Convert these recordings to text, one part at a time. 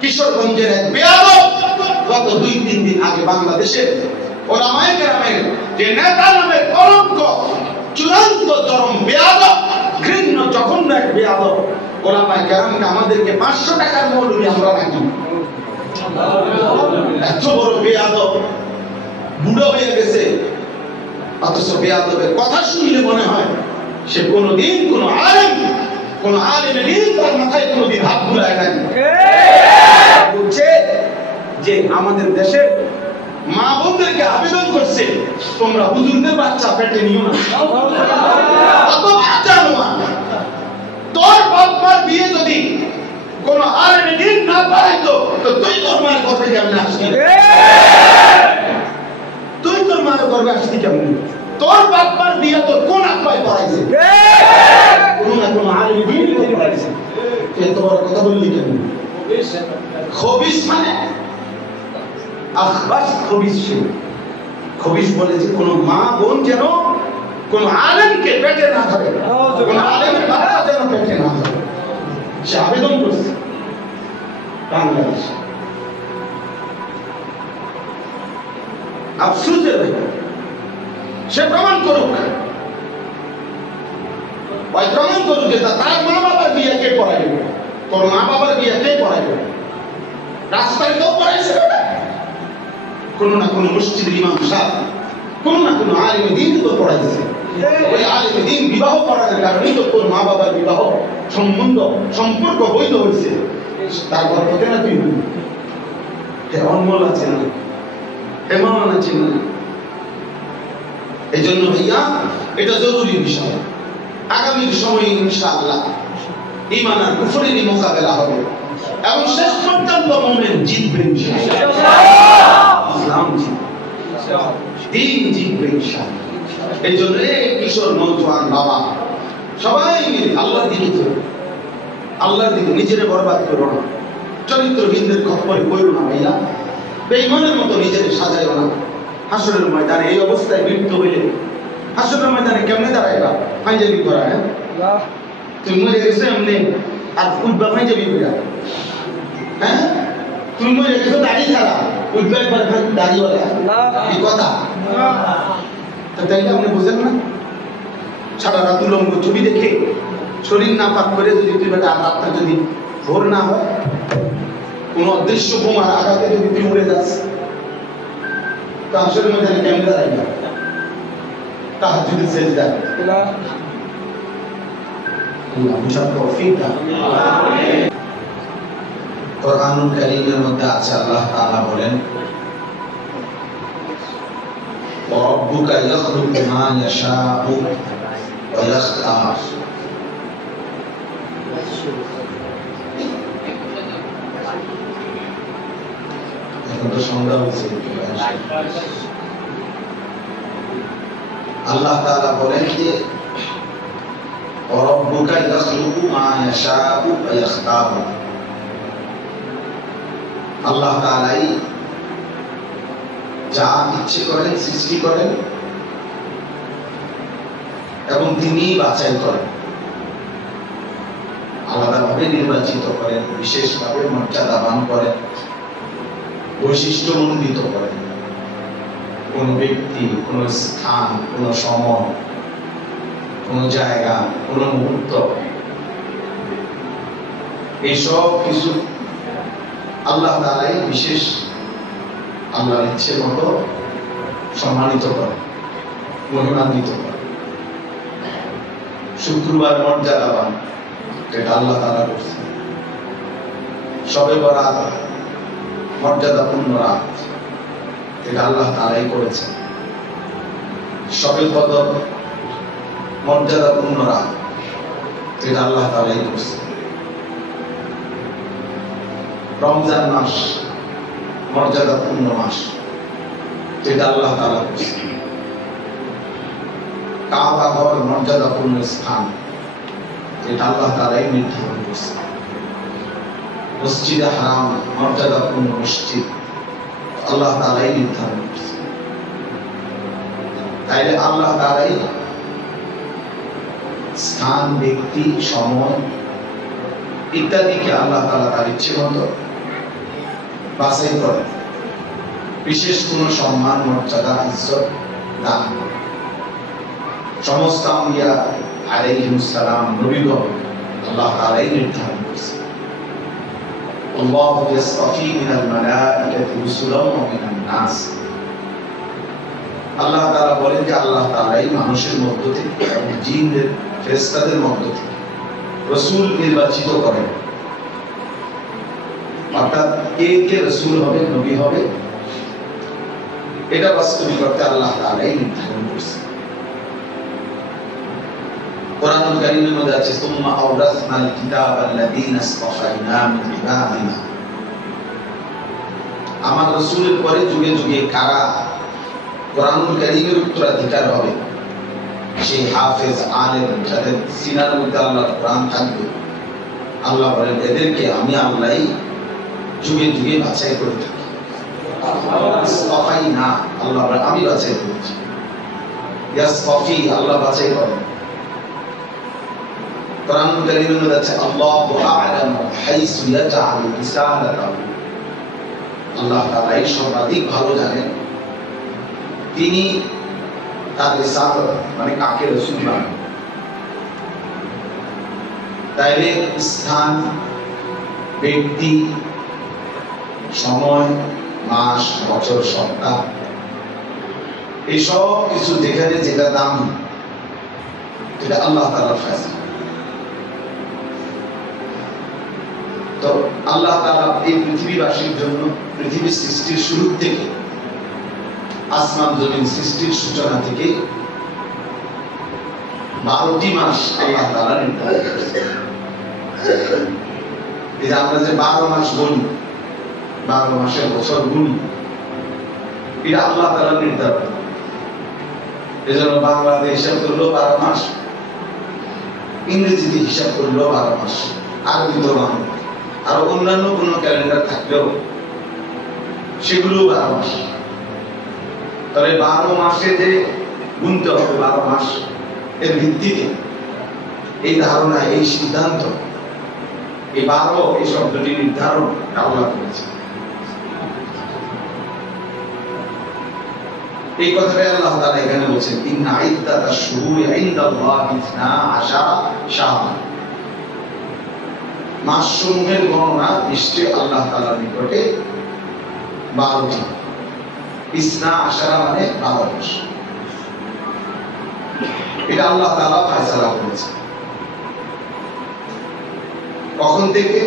কিশোরগঞ্জের এক বেয়াদব গত 2-3 দিন আগে বাংলাদেশে ওলামায়ে কেরামের যে নেতা নামের কলঙ্ক, চূড়ান্ত চরম বেয়াদব, ঘৃণ্য জঘন্য এক বেয়াদব ওলামায়ে কেরামকে আমাদেরকে 500 টাকার মৌলবি আমরা রাখি। এত বড় বেয়াদব, বুড়ো হয়ে গেছে, অথচ বেয়াদবের কথা শুনলে মনে হয় সে কোনদিন কোন আলেমের দিন তার মাথায় কোনদিন হাত বুলায় নাই। বলছে যে আমাদের দেশে মা বোনদেরকে আবেদন করছে, তোমরা হুজুরদের বাচ্চা পেটে নিও না। অত বাচ্চা নয়, তোর বাবার বিয়ে যদি কোন আলেমের দিন না পারাইতো তো তুই তোর মায়ের ঘর থেকে কেমনে আসবি? তুই তোর মায়ের ঘরে আসবি কেমনে? তোর বাবার বিয়ে তোর কোন আব্বাই পড়াইছে? কোন না কোন আলেমের দিন পড়াইছে। এত বড় কথা বললি কেন? খবিস মানে আখবাস, খবিস বলেছে কোন মা বোন যেন কোন আলেমকে পেটে না ধরে, কোন আলেমের বাচ্চা যেন পেটে না ধরে। সে আবেদন করছে বাংলাদেশ। আফসোসের ব্যাপার, সে প্রমাণ করুক, প্রমাণ করুক যে তার মা বাবার বিয়ে কে পড়াইবে। তোর মা বাবার বিয়ে কে পড়াইবে? রাস্তায় তো পড়াইছে কোন না কোন মসজিদের ইমাম সাহেব, কোন না কোন আলেমে দ্বীন তো পড়াইছে। ওই আলেমে দ্বীন বিবাহ করার কারণেই তো তোর মা বাবার বিবাহ সম্পর্ক বৈধ হয়েছে। তারপর হতে না তুই অনমল আছে না, হেমান আছে না। এই জন্য ভাইয়া এটা জরুরি বিষয়। আগামীর সময়ে ইনশাআল্লাহ ঈমান আর কুফরের মোকাবেলা হবে এবং শেষ পর্যন্ত মুমিন জিতবে ইনশাআল্লাহ, ইসলাম জিতবে, দ্বীন জিতবে ইনশাআল্লাহ। এই জন্য কিশোর নওজোয়ান বাবা সবাই মিলে আল্লাহর দিকে চলো, আল্লাহর দিকে নিজেরে বরবাদ করো না, চরিত্রহীনদের খপ্পরে পড়ো না ভাইয়া, বেঈমানের মতো নিজেরে সাজাইও না। হাসরের ময়দানে এই অবস্থায় মৃত্যু হইলে হাসরের ময়দানে কেমনে দাঁড়াইবা? পাঞ্জাবি করা, হ্যাঁ তুমি মরে গেছো এমনি আর উঠবা পাঞ্জাবি করা, হ্যাঁ তুমি মরে গেছো দাড়ি ছাড়া উঠবা একবার দাড়িওয়ালা, এই কথা তো তাইলে আপনি বুঝেন না? সারা রাত উলঙ্গ ছবি দেখে শরীর না পাক করে যদি তুই বেটা রাতটা যদি ভোর না হয়, কোন অদৃশ্য বোমার আঘাতে যদি তুই উড়ে যাস, তো আসলে মধ্যে কেমন দাঁড়াই না তাহাজ্জুদের সিজদা কোরআনুল কারীমের মধ্যে আছে আল্লাহ তাআলা বলেন ওয়ারাব্বুকা ইয়াখলুকু মা ইয়াশাউ ওয়া ইয়াখতার। আল্লাহ তাআলা বলেন যে ওয়ারাব্বুকা ইয়াখলুকু মা ইয়াশাউ ওয়া ইয়াখতার। আল্লাহ তাআলাই যা ইচ্ছে করেন সৃষ্টি করেন এবং তিনি বাছাই করেন, আলাদাভাবে নির্বাচিত করেন, বিশেষভাবে মর্যাদাবান করেন, বৈশিষ্ট্যমণ্ডিত করেন। কোন ব্যক্তি, কোন স্থান, কোন সময়, কোন জায়গা, কোন মুহূর্ত, এইসব কিছু আল্লাহ তাআলাই বিশেষ আল্লাহর ইচ্ছে মতো সম্মানিত করে, মহিমান্বিত করে। শুক্রবার মর্যাদাবান, এটা আল্লাহ তাআলা করছে। শবে বরাত মর্যাদাপূর্ণ রাত, এটা আল্লাহ তাআলাই করেছেন। শবে কদর মর্যাদাপূর্ণ রাত, এটা আল্লাহ তাআলাই করছে। রমজান মাস মর্যাদাপূর্ণ মাস, যেটা আল্লাহ তাআলা করছে। কাবা ঘর মর্যাদাপূর্ণ স্থান, যেটা আল্লাহ তাআলাই নির্ধারণ করছে। মসজিদে হারাম মর্যাদাপূর্ণ মসজিদ, আল্লাহ তাআলাই নির্ধারণ করছে। তাইলে আল্লাহ তাআলাই স্থান, ব্যক্তি, সময় ইত্যাদিকে আল্লাহ তাআলা তার ইচ্ছে মতো বাছাই করেন, বিশেষ কোন সম্মান মর্যাদা ইজ্জত দান করেন। সমস্ত আম্বিয়া আলাইহিস সালাম নবীগণ আল্লাহ তাআলাই নির্ধারণ করেছেন। আল্লাহু ইয়াসতাফি মিনাল মালাইকাতি রুসুলান ওয়া মিনান নাস। আল্লাহ তাআলা বলেন যে আল্লাহ তাআলাই মানুষের মধ্য থেকে এবং জিনদের ফেরেশতাদের মধ্য থেকে রাসূল নির্বাচিত করেন। অর্থাৎ কে কে রাসূল হবে, নবী হবে, এটা বাস্তবিকতে আল্লাহ তাআলাই নির্ধারণ করেছেন। কোরআনুল কারীমের মধ্যে আছে সুম্মা আওরাসনাল কিতাবাল্লাযীনা ইসতাফাইনা মিন ইবাদিনা। আমার রাসূলের পরে যুগে যুগে কারা কোরআনুল কারীমের উত্তরাধিকার হবে, সেই হাফেজ আলেম যাদের সিনার মধ্যে আল্লাহর কোরআন থাকবে, আল্লাহ বলেন এদেরকে আমি আল্লাহই যুগে যুগে বাছাই করে থাকি। ইসতাফাইনা, আল্লাহ বলেন আমি বাছাই করেছি। ইয়াসতাফি, আল্লাহ বাছাই করেন। কোরআনুল কারীমের মধ্যে আছে আল্লাহু আ'লামু হাইসু ইয়াজআলু রিসালাতাহু। আল্লাহ তাআলাই সর্বাধিক ভালো জানেন তিনি তার রিসালাত মানে কাকে রাসূল বানান। তাইলে স্থান, ব্যক্তি, সময়, মাস, বছর, সপ্তাহ, এই সব কিছু যেখানে যেটা দাম, এটা আল্লাহ তাআলার ফয়সালা। তো আল্লাহ তাআলা এই পৃথিবীবাসীর জন্য পৃথিবী সৃষ্টির শুরু থেকে আসমান জমিন সৃষ্টির সূচনা থেকে 12টি মাস আল্লাহ তাআলা নির্ধারণ করেছেন। এই যে আমরা যে 12 মাস বলি, 12 মাসের বছর গুনি, এটা আল্লাহ তাআলা নির্ধারণ। এজন্য বাংলাতে হিসাব করলেও 12 মাস, ইংরেজিতে হিসাব করলেও 12 মাস, আরবিতে 12 মাস, আর অন্যান্য কোন ক্যালেন্ডার থাকলেও সেগুলো 12 মাস। তবে 12 মাসে যে গুনতে হবে 12 মাস, এর ভিত্তিতে এই ধারণা, এই সিদ্ধান্ত, এই 12 এই শব্দটি নির্ধারণ আল্লাহ করেছে। এই কথাটাই আল্লাহ তাআলা এখানে বলেছেন ইন্না ইদ্দাতাশ শুহুরি ইনদাল্লাহি 12 শাহরান। মাসসমূহের গণনা নিশ্চয় আল্লাহ তাআলার নিকটে 12টি। 12 মানে 12 মাস। এটা আল্লাহ তাআলা ফয়সালা করেছেন। কখন থেকে?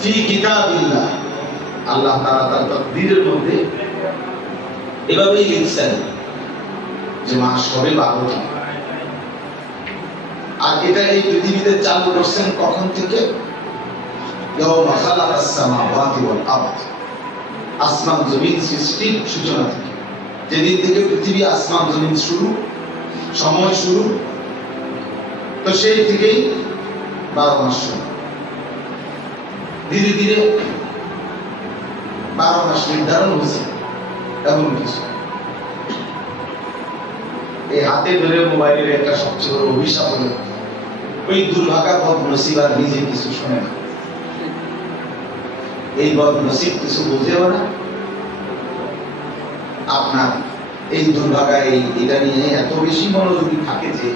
ফি কিতাবিল্লাহ, আল্লাহ তাআলা তার তাকদীরের মধ্যে এভাবেই লিখছেন যে মাস হবে 12টি। আর এটা এই পৃথিবীতে চালু করছেন কখন থেকে? ইয়াউমা খালাকাস সামাওয়াতি ওয়াল আরদ, আসমান জমিন সৃষ্টির সূচনা থেকে। যেদিন থেকে পৃথিবী আসমান জমিন শুরু, সময় শুরু, তো সেই থেকেই 12 মাস শুরু। ধীরে ধীরে 12 মাস নির্ধারণ হয়েছে। এমন কিছু এই হাতে ধরে মোবাইলের একটা সবচেয়ে বড় অভিশাপ হলো ওই দুর্ভাগা বদনসিব আর নিজে কিছু শোনে না। এই বদনসিব কিছু বুঝেও না। আপনার এই দুর্ভাগা এটা নিয়ে এত বেশি মনোযোগী থাকে যে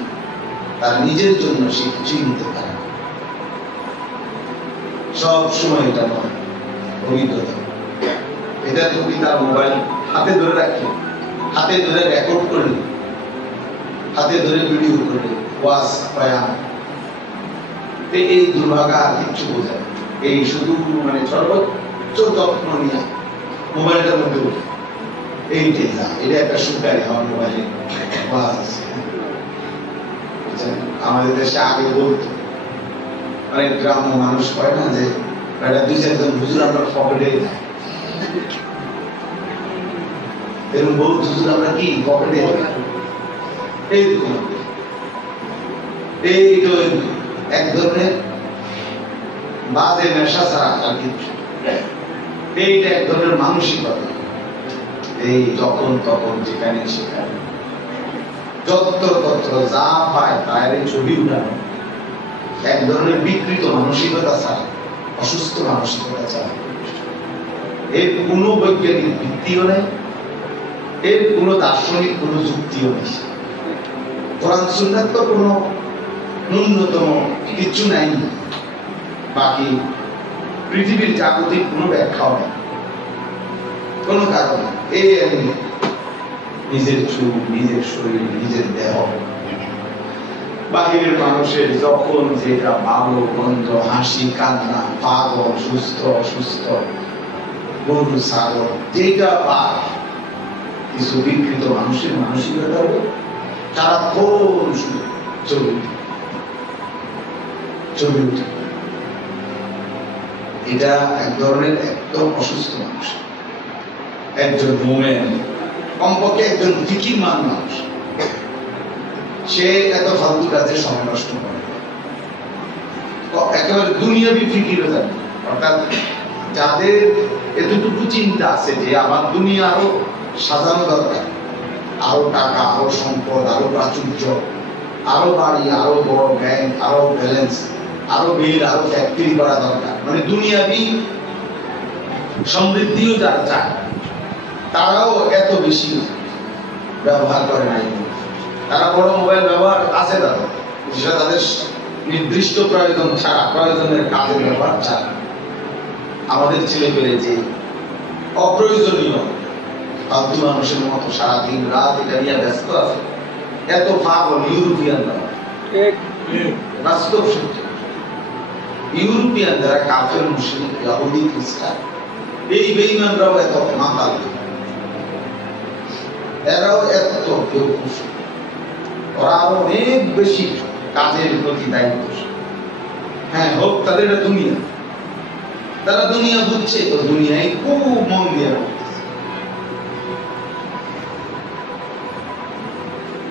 তার নিজের জন্য সে কিছুই নিতে পারে না। সব সময় এটা নয়, অভিজ্ঞতা। এটা তুমি তার মোবাইল হাতে ধরে রাখলে, হাতে ধরে রেকর্ড করলে, হাতে ধরে ভিডিও করলে, ওয়াজ বয়ান, এই দুর্ভাগা আর কিছু বোঝায়। এই শুধু মানে সর্বোচ্চ যত্ন নিয়ে মোবাইলটার মধ্যে বলি এইটাই না, এটা একটা সুবিধা। আমার মোবাইলে ওয়াজ আছে। আমাদের দেশে আগে বলতো অনেক গ্রাম্য মানুষ কয় না যে এটা 2-4 হুজুর আমরা পকেটে দেয়, এরকম বহু হুজুর আমরা কি পকেটে এইরকম। এইটা এক ধরনের বাজে নেশা ছাড়া আর কিছু। এইটা এক ধরনের মানসিকতা। এই যখন তখন যেখানে সেখানে যত্র তত্র যা পায় তার ছবি উঠানো এক ধরনের বিকৃত মানসিকতা ছাড়া, অসুস্থ মানসিকতা ছাড়া এর কোনো বৈজ্ঞানিক ভিত্তিও নেই, এর কোনো দার্শনিক কোনো যুক্তিও নেই। কোরআন সুন্নাত তো কোনো ন্যূনতম কিছু নাই, বাকি পৃথিবীর জাগতিক কোনো ব্যাখ্যাও নেই, কোনো কারণ এই নিজের চুল, নিজের শরীর, নিজের দেহ, বাহিরের মানুষের যখন যেটা ভালো গন্ধ, হাসি কান্না, পাগল সুস্থ অসুস্থ, গরু ছাগল যেটা পায়, কিছু বিকৃত মানুষের মানসিকতা হলো সারাক্ষণ চলে উঠে। এটা এক ধরনের একদম অসুস্থ মানুষ। একজন মোমেন, কমপক্ষে একজন ফিকিরমান মানুষ, সে এত ফালতু কাজে সময় নষ্ট করে, একেবারে দুনিয়াবি ফিকিরও জানে। অর্থাৎ যাদের এতটুকু চিন্তা আছে যে আমার দুনিয়া আরো সাজানো দরকার, আরো টাকা, আরো সম্পদ, আরো প্রাচুর্য, আরো বাড়ি, আরো বড় ব্যাংক, আরো ব্যালেন্স, আরো বিল, আরো ফ্যাক্টরি করা দরকার, মানে দুনিয়াবি সমৃদ্ধিও যারা চায় তারাও এত বেশি ব্যবহার করে নাই। তারা বড় মোবাইল ব্যবহার আছে তাদের, সেটা তাদের নির্দিষ্ট প্রয়োজন ছাড়া, প্রয়োজনের কাজে ব্যবহার ছাড়া। আমাদের ছেলে পেলে যে অপ্রয়োজনীয় ফালতু মানুষের মতো সারাদিন রাত এটা নিয়ে ব্যস্ত আছে, এত পাগল ইউরোপিয়ানরা, বাস্তব সত্য। ইউরোপিয়ান যারা কাফের, মুসলিম, ইহুদি, খ্রিস্টান, এই বেঈমানরাও এত মাতাল, এরাও এত বেওকুফ, ওরা আরো অনেক বেশি কাজের প্রতি দায়িত্ব। হ্যাঁ, হোক তাদের এটা দুনিয়া, তারা দুনিয়া বুঝছে তো দুনিয়ায় খুব মন দিয়ে করতেছে।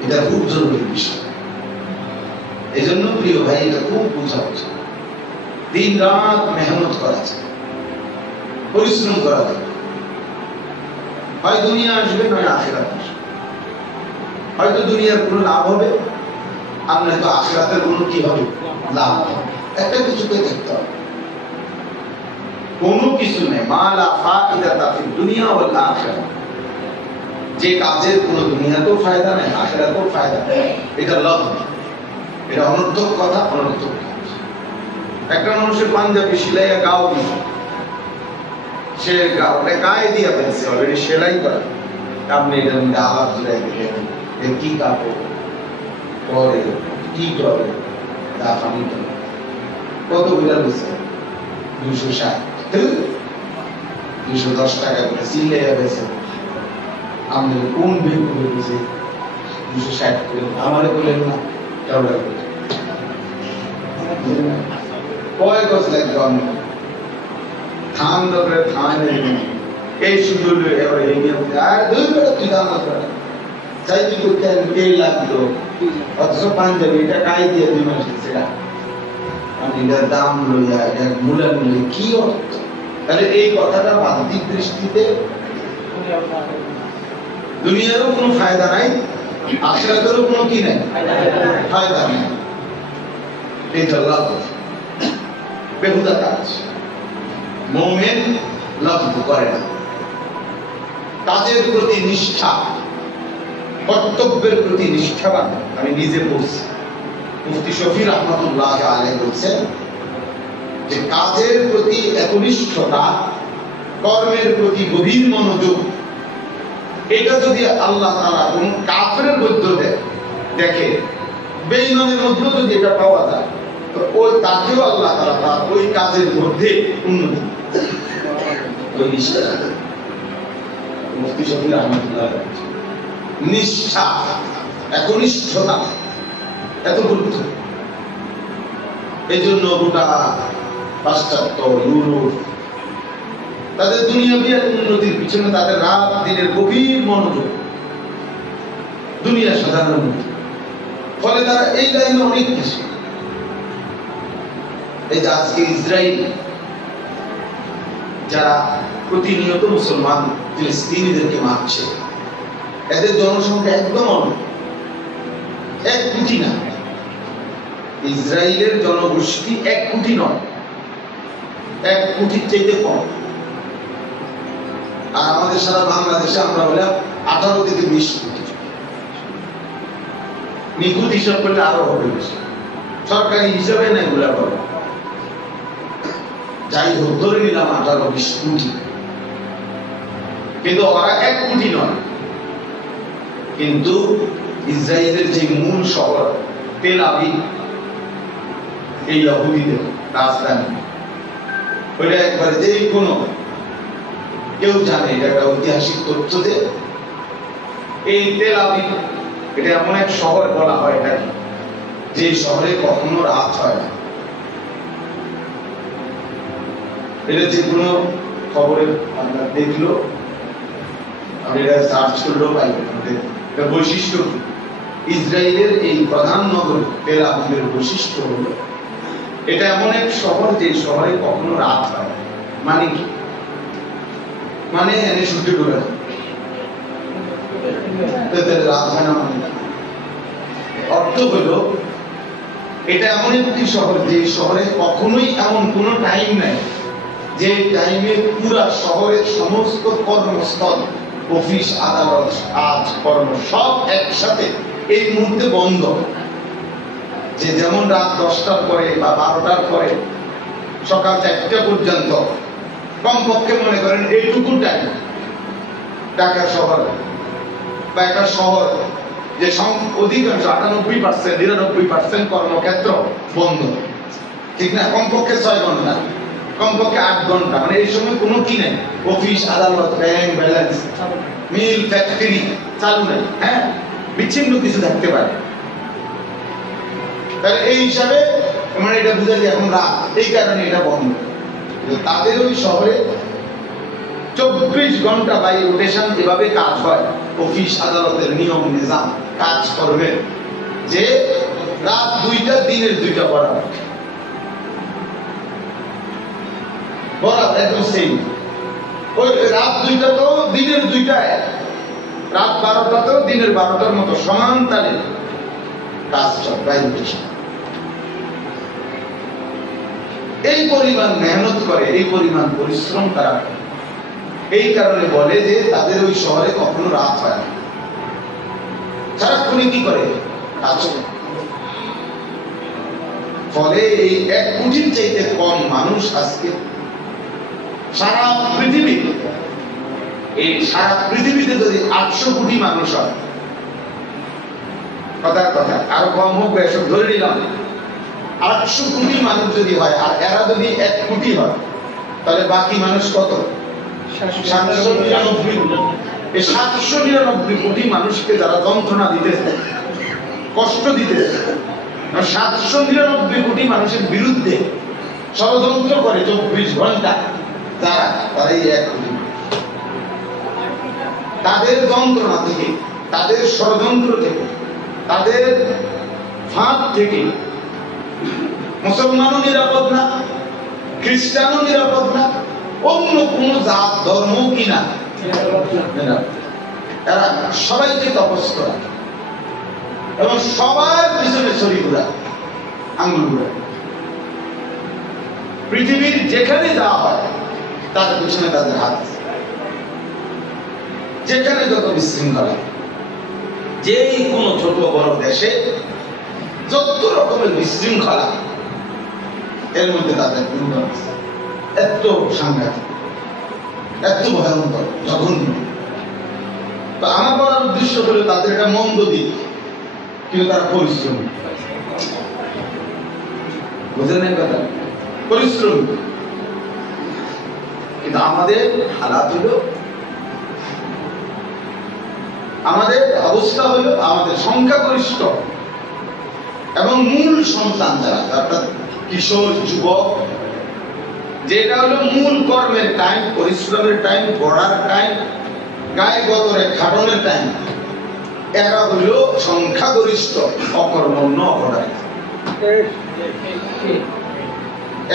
এটা খুব জরুরি বিষয়। এই জন্য প্রিয় ভাই, এটা খুব বোঝা উচিত। দিন রাত মেহনত করা যায়, পরিশ্রম করা যায়। হয় দুনিয়া আসবে, নয় আখিরাত আসবে। হয়তো দুনিয়ার কোনো লাভ হবে, আর নয়তো আখিরাতের কোনো কি হবে, লাভ হবে। একটা কিছুতে দেখতে হবে, কোনো কিছু নেই মালা ফায়দা ফিদ দুনিয়া ওয়াল আখিরাহ, যে কাজের কোনো দুনিয়াতেও ফায়দা নেই, আখিরাতেও ফায়দা নেই, এটা লাভ, এটা অনর্থক কথা, অনর্থক কাজ। একটা মানুষের পাঞ্জাবি সিলাইয়া গাও দিছে, সে গাওটা গায়ে দিয়া ফেলছে, অলরেডি সেলাই করা, আপনি এটার মধ্যে আলাপ জুড়াই দিলেন, এর কি কাপড় পরে, কি করে, তা ফানি কত বিড়াল হয়েছে, 260, 210 টাকা করে সিলাইয়া বেছে। আপনি কোন বের করে দিয়েছে 260 করে, আমারে বলেন না কেউটা করে কয় গছ লাগবে, আমি থাম দরকার থামে নেই, এই সুযোগ এবার হেগে আর দুই বেলা তুই দাম আসবে চাই, তুই করতে এই লাগলো, অথচ পাঞ্জাবি এটা গায়ে দিয়ে 2 মাস সেটা আমি এটার দাম লইয়া, এটা মূল্যায়ন লইয়া কি অর্থ? তাহলে এই কথাটা বাহ্যিক দৃষ্টিতে দুনিয়ারও কোনো ফায়দা নাই, আখিরাতেরও কোনো কি নাই, ফায়দা নাই। এটা লাভ, বেহুদা কাজ। মুমিন লাভ করে না। কাজের প্রতি নিষ্ঠা, কর্তব্যের প্রতি নিষ্ঠাবান। আমি নিজে বলছি, মুফতি শফি রাহমাতুল্লাহ আলাইহি বলছেন যে কাজের প্রতি একনিষ্ঠতা, কর্মের প্রতি গভীর মনোযোগ, এটা যদি আল্লাহ তাআলা কোন কাফেরের মধ্যে দেখে, বেঈমানের মধ্যে যদি এটা পাওয়া যায়, তো ওই তাকেও আল্লাহ তাআলা তার ওই কাজের মধ্যে উন্নতি, ওই নিষ্ঠা। মুফতি শফি রাহমাতুল্লাহ নিষ্ঠা, একনিষ্ঠতা এত গুরুত্ব। এই জন্য গোটা পাশ্চাত্য, ইউরোপ তাদের দুনিয়াবি উন্নতির পিছনে তাদের রাত দিনের গভীর মনোযোগ, দুনিয়া সাধারণ উন্নতি। ফলে তারা এই লাইনে অনেক বেশি। এই যে আজকে ইসরায়েল যারা প্রতিনিয়ত মুসলমান ফিলিস্তিনিদেরকে মারছে, এদের জনসংখ্যা একদম অনেক, 1 কোটি না। ইসরায়েলের জনগোষ্ঠী 1 কোটি নয়, 1 কোটির চাইতে কম। আর আমাদের সারা বাংলাদেশে আমরা বললাম 18 থেকে 20 কোটি। নিখুঁত হিসাব করলে আরো হবে বেশি, সরকারি হিসাবে না এগুলা বলো। যাই হোক, ধরে নিলাম 18-20 কোটি, কিন্তু ওরা 1 কোটি নয়। কিন্তু ইসরায়েলের যে মূল শহর তেল আবিব, এই ইহুদিদের রাজধানী, ওইটা একবারে যে কোনো কেউ জানে, এটা একটা ঐতিহাসিক তথ্য যে এই তেল আবিব এটা এমন এক শহর বলা হয় নাকি যে শহরে কখনো রাত হয় না। এটা যে কোনো খবরে আপনার দেখলো, আপনি এটা সার্চ করলেও পাইবেন। এটা বৈশিষ্ট্য ইসরায়েলের এই প্রধান নগর তেল আবিবের বৈশিষ্ট্য হলো এটা এমন এক শহর যে শহরে কখনো রাত হয় না। মানে কি? মানে এনে সূর্য ডুবে না, রাত হয় না। মানে অর্থ হলো এটা এমন একটি শহর যে শহরে কখনোই এমন কোনো টাইম নাই যে টাইমে পুরা শহরের সমস্ত কর্মস্থল, অফিস, আদালত, কাজ কর্ম সব একসাথে এই মুহূর্তে বন্ধ। যে যেমন রাত 10টার পরে বা 12টার পরে সকাল 4টা পর্যন্ত কমপক্ষে মনে করেন এইটুকু টাইম ঢাকা শহর বা একটা শহর যে অধিকাংশ 98%, 99% কর্মক্ষেত্র বন্ধ, ঠিক না? কমপক্ষে 6 ঘন্টা, কমপক্ষে 8 ঘন্টা। মানে এই সময় কোনো কি নেই, অফিস, আদালত, ব্যাংক ব্যালেন্স, মিল, ফ্যাক্টরি চালু নেই। হ্যাঁ, বিচ্ছিন্ন কিছু থাকতে পারে। তাহলে এই হিসাবে মানে এটা বুঝা যায় এখন রাত, এই কারণে এটা বন্ধ। তাদের ওই শহরে 24 ঘন্টা বাই রোটেশন এভাবে কাজ হয়। অফিস আদালতের নিয়ম নিজাম কাজ করবে যে রাত 2টা দিনের 2টা বরাবর একদম সেম। ওই রাত 2টা তো দিনের 2টায়, রাত 12টা তো দিনের 12টার মতো সমান তালে কাজ চলে বাই রোটেশন। এই পরিমাণ মেহনত করে, এই পরিমাণ পরিশ্রম তারা করে। এই কারণে বলে যে তাদের ওই শহরে কখনো রাত হয় না, সারাক্ষণই কি করে কাজ করে। ফলে এই 1 কোটির চাইতে কম মানুষ আজকে সারা পৃথিবী, এই সারা পৃথিবীতে যদি 800 কোটি মানুষ হয়, কথার কথা আরো কম হোক এসব ধরে নিলাম, 800 কোটি মানুষ যদি হয় আর এরা যদি 1 কোটি হয়, তাহলে বাকি মানুষ কত? 799 কোটি। এই 799 কোটি মানুষকে যারা যন্ত্রণা দিতেছে, কষ্ট দিতেছে, 799 কোটি মানুষের বিরুদ্ধে ষড়যন্ত্র করে 24 ঘন্টা, তারাই 1 কোটি। তাদের যন্ত্রণা থেকে, তাদের ষড়যন্ত্র থেকে, তাদের ফাঁদ থেকে মুসলমানও নিরাপদ না, খ্রিস্টানও নিরাপদ না, অন্য কোন জাত ধর্ম কিনা এরা সবাইকে তপস করা এবং সবার পিছনে ছড়ি ঘুরা, আঙ্গুল ঘুরা। পৃথিবীর যেখানে যাওয়া হয় তার পিছনে তাদের হাত। যেখানে যত বিশৃঙ্খলা, যেই কোনো ছোট বড় দেশে যত রকমের বিশৃঙ্খলা, এর মধ্যে তাদের এত সাংঘাতিক, এত ভয়ঙ্কর, জঘন্য। তো আমার বলার উদ্দেশ্য হলো তাদের একটা মন্দ দিক, কিন্তু তারা পরিশ্রম, বুঝলেন না কথা? পরিশ্রম। কিন্তু আমাদের হালাত হলো, আমাদের অবস্থা হলো, আমাদের সংখ্যাগরিষ্ঠ এবং মূল সন্তান যারা, অর্থাৎ কিশোর যুবক, যেটা হলো মূল কর্মের টাইম, পরিশ্রমের টাইম, পড়ার টাইম, গায়ে গতরে খাটনের টাইম, এরা হইল সংখ্যাগরিষ্ঠ অকর্মণ্য অপরাধী।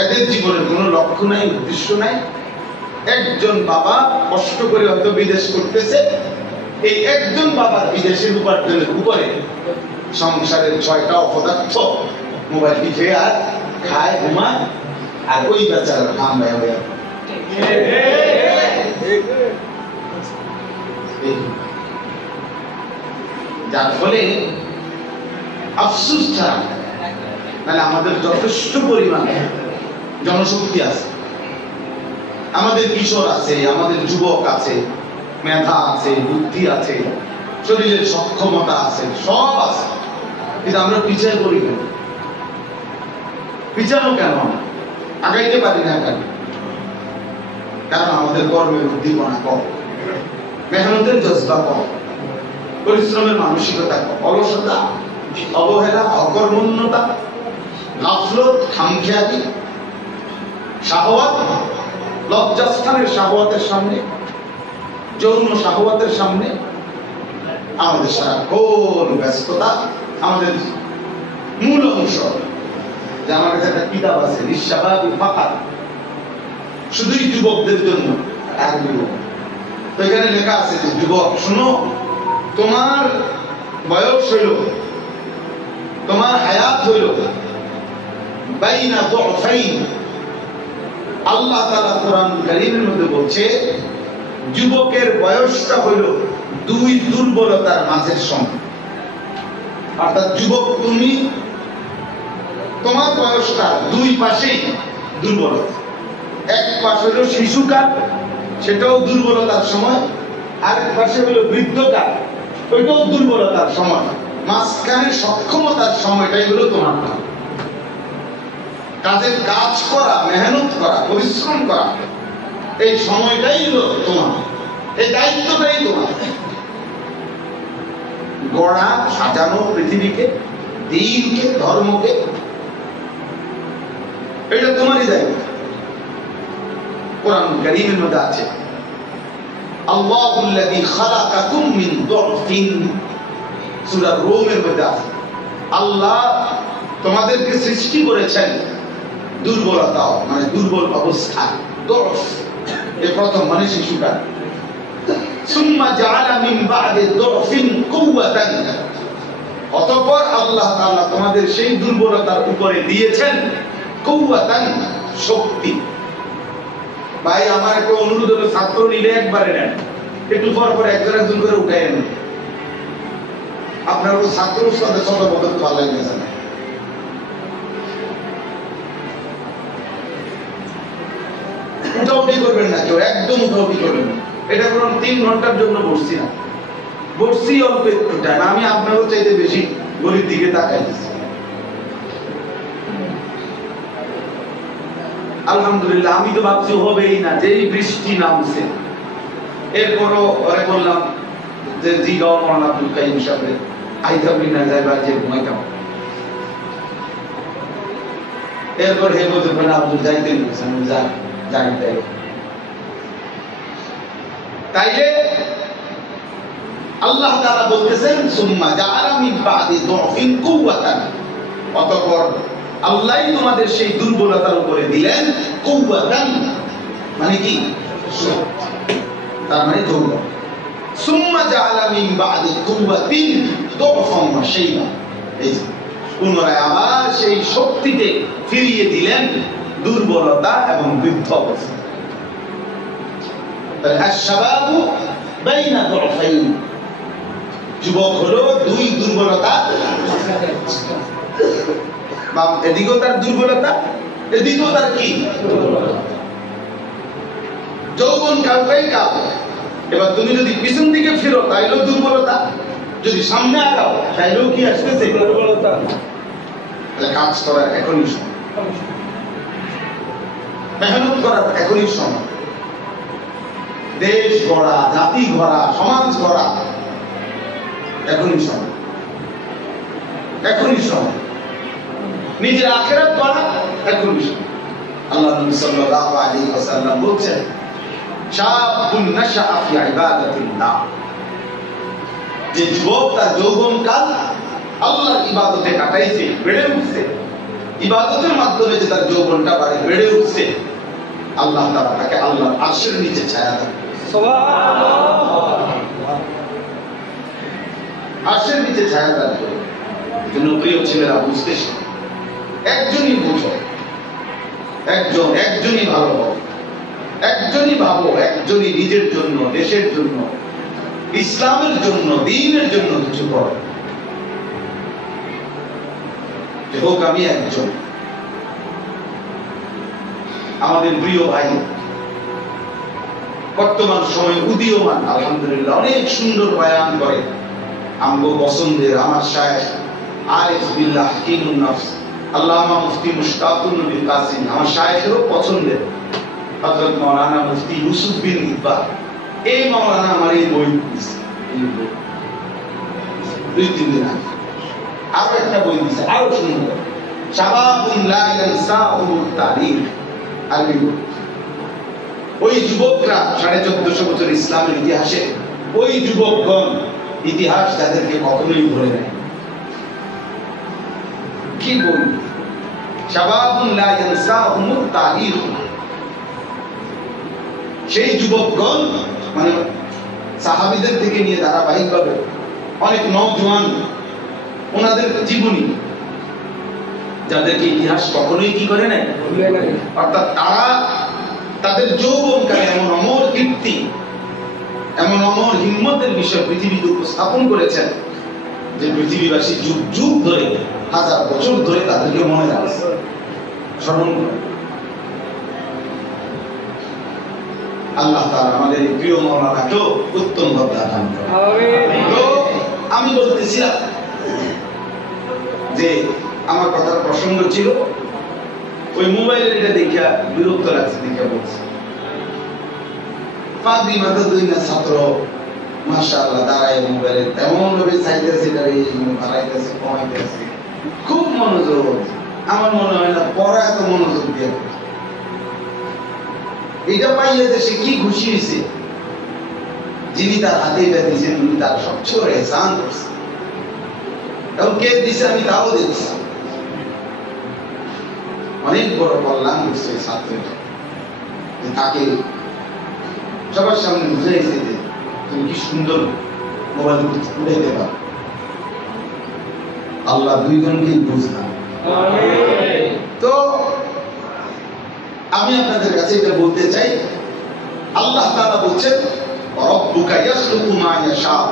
এদের জীবনের কোনো লক্ষ্য নাই, উদ্দেশ্য নাই। একজন বাবা কষ্ট করে হয়তো বিদেশ করতেছে, এই একজন বাবার বিদেশের উপার্জনের উপরে সংসারের 6টা অপদার্থ মোবাইল টিপে আর খায়, ঘুমায়, আর ওই বেচারা ঘাম ব্যয় হয়ে যার ফলে আফসোস ছাড়া মানে আমাদের যথেষ্ট পরিমাণ জনশক্তি আছে, আমাদের কিশোর আছে, আমাদের যুবক আছে, মেধা আছে, বুদ্ধি আছে, শরীরের সক্ষমতা আছে, সব আছে, কিন্তু আমরা পিছিয়ে পড়ি কেন? পিছানো কেন? আগাইতে পারি না কেন? কারণ আমাদের কর্মের উদ্দীপনা কম, মেহনতের জজবা কম, পরিশ্রমের মানসিকতা কম, অলসতা, অবহেলা, অকর্মণ্যতা, গাফলত, খামখেয়ালি, শাহওয়াত, লজ্জাস্থানের শাহওয়াতের সামনে, যৌন শাহওয়াতের সামনে আমাদের সারাক্ষণ ব্যস্ততা। আমাদের মূল অংশ যে আমার কাছে একটা কিতাব আছে, লিশাবাবি ফাকাত, শুধুই যুবকদের জন্য। তো এখানে লেখা আছে যে যুবক শুনো, তোমার বয়স হইল, তোমার হায়াত হইল বাইনা দুফাইন। আল্লাহ তাআলা কোরআন কারীমের মধ্যে বলছে যুবকের বয়সটা হইল দুই দুর্বলতার মাঝের সময়। অর্থাৎ যুবক তুমি, তোমার বয়সটা দুই পাশেই দুর্বলতা। এক পাশে হলো শিশুকাল, সেটাও দুর্বলতার সময়, আরেক পাশে হলো বৃদ্ধকাল, ওইটাও দুর্বলতার সময়। মাঝখানে সক্ষমতার সময়টাই হলো তোমার কাজের কাজ করা, মেহনত করা, পরিশ্রম করা, এই সময়টাই হলো তোমার, এই দায়িত্বটাই তোমার। গড়া, সাজানো পৃথিবীকে, দিনকে, ধর্মকে, এটা তোমারই দায়িত্ব। কোরআন কারীমের মধ্যে আছে আল্লাহুল্লাযী খালাকাকুম মিন দুফিন, সূরা রূমের মধ্যে আছে আল্লাহ তোমাদেরকে সৃষ্টি করেছেন দুর্বলতা, মানে দুর্বল অবস্থা। দুফ এই প্রথম মানে শিশুকাল। সুম্মা জাআলা মিন বা'দি দুফিন কুওয়াতান, অতঃপর আল্লাহ তাআলা তোমাদের সেই দুর্বলতার উপরে দিয়েছেন কুওয়াতান, শক্তি। ভাই আমার একটা অনুরোধ হলো, ছাত্র নিলে একবারে নেন, একটু পর পর একজন একজন করে উঠাই নেন। আপনার ছাত্র সাথে ছোট বড় ভালো লাগছে না, উঠাউটি করবেন না কেউ, একদম উঠাউটি করবেন না। এটা কোনো 3 ঘন্টার জন্য বসছি না, বসছি অল্প একটু টাইম। আমি আপনারও চাইতে বেশি গরিব দিকে তাকাই দিচ্ছি। আলহামদুলিল্লাহ, আমি তো ভাবছি হবেই না, যেই বৃষ্টি নামছে। এরপরও ওরে বললাম যে জিগাও মৌলানা আব্দুল কাইয়ুম সাহেব আইতাম না যাইবা যে ঘুমাইতাম। এরপর হে বলতে পারে আব্দুল যাইতে বলছেন, যা যাইতে। তাইলে আল্লাহ তাআলা বলতেছেন সুম্মা জাআলা মিন বা'দি দুফিন কুওয়াতান, অতঃপর আল্লাহই তোমাদের সেই দুর্বলতার উপরে দিলেন কুওয়াতান, মানে কি তার মানে দুর্বল। সুম্মা জাআলা মিন বা'দি কুওয়াতিন দুফান ওয়া শাইবা, এই পুনরায় আবার সেই শক্তিতে ফিরিয়ে দিলেন দুর্বলতা এবং বৃদ্ধ অবস্থা। তাহলে আশ-শাবাবু বাইনা দুফাইন, যুবক হলো দুই দুর্বলতা, এদিকেও তার দুর্বলতা, এদিকেও তার কি যৌবন কালটাই কাল। এবার তুমি যদি পিছন দিকে ফিরো তাইলেও দুর্বলতা, যদি সামনে আগাও তাইলেও কি আসতেছে দুর্বলতা। তাহলে কাজ করার এখনই সময়, মেহনত করার এখনই সময়, দেশ গড়া, জাতি গড়া, সমাজ গড়া এখনই সময়, এখনই সময়, নিজের আখিরাত গড়া এখনই সময়। আল্লাহ নবী সাল্লাল্লাহু আলাইহি ওয়াসাল্লাম বলেছেন শাবুন নাশআ ফি ইবাদাতিল্লাহ, যে যুবক তার যৌবনকাল আল্লাহর ইবাদতে কাটাইছে, বেড়ে উঠছে, ইবাদতের মাধ্যমে যে তার যৌবনটা বেড়ে উঠছে, আল্লাহ তাআলা তাকে আল্লাহর আরশের নিচে ছায়া দেন। সুবহানাল্লাহ, আরশের নিচে ছায়া দেন। এজন্য প্রিয় ছেলেরা বুঝতে শিখো, একজনই বুঝো, একজনই ভালো হবে, একজনই ভাবো, একজনই নিজের জন্য, দেশের জন্য, ইসলামের জন্য, দ্বীনের জন্য কিছু করো। হোক আমি একজন। আমাদের প্রিয় ভাই বর্তমান সময়ে উদীয়মান, আলহামদুলিল্লাহ অনেক সুন্দর বয়ান করে। আমগো পছন্দের আমার শায়েখ আরিফ বিল্লাহ হাকিমুন নফস আল্লামা মুফতি মুশতাকুর নবী কাসিম, আমার শায়েখেরও পছন্দের হযরত মাওলানা মুফতি ইউসুফ বিন ইকবাল। এই মাওলানা আমার এই বই দিয়েছে, এই বই 2-3 দিন আগে। আরো একটা বই দিয়েছে, আরো সুন্দর, শাবাবুন লা ইয়ানসাহুমুত তারিখ। আর ওই যুবকরা 1450 বছর ইসলামের ইতিহাসে ওই যুবকগণ ইতিহাস তাদেরকে কখনোই ভুলে নাই। কি বল, শাবাবুন লা ইয়ানসাহুমুত তারিখ। সেই যুবকগণ মানে সাহাবীদের থেকে নিয়ে ধারাবাহিকভাবে অনেক নওজোয়ান, ওনাদের জীবনী যাদেরকে ইতিহাস কখনোই কি করে নাই, অর্থাৎ তারা তাদের যৌবনকালে এমন অমর কীর্তি, এমন অমর হিম্মতের বিষয় পৃথিবীতে উপস্থাপন করেছেন যে পৃথিবীবাসী যুগ যুগ ধরে, হাজার বছর ধরে তাদেরকে মনে রাখছে, স্মরণ করে। আল্লাহ তাআলা আমাদের এই প্রিয় মাওলানাকেও উত্তম বদলা দান করেন। তো আমি বলতেছিলাম যে আমার কথার প্রসঙ্গ ছিল ওই মোবাইলের এটা দেখা বিরক্ত লাগছে, দেখে বলছি পাগড়ি মাথা দুই না ছাত্র মাশাআল্লাহ দাঁড়ায় মোবাইলে তেমন ভাবে চাইতেছে, বাড়াইতেছে কমাইতেছে, খুব মনোযোগ। আমার মনে হয় না পড়া এত মনোযোগ দিয়ে। এটা পাইয়া দেশে কি খুশি হয়েছে, যিনি তার হাতে এটা দিয়েছেন উনি তার সবচেয়ে বড় এহসান করছে। এবং কে দিছে আমি তাও দিচ্ছি, অনেক বড় কল্যাণ করছে ছাত্রীরা, তাকে সবার সামনে বুঝাইছে যে তুমি কি সুন্দর মোবাইল উঠাইতে পারো। আল্লাহ দুইজনকেই বুঝলাম। তো আমি আপনাদের কাছে এটা বলতে চাই, আল্লাহ তাআলা বলছেন রব্বুকা ইয়াখলুকু মা ইয়াশাউ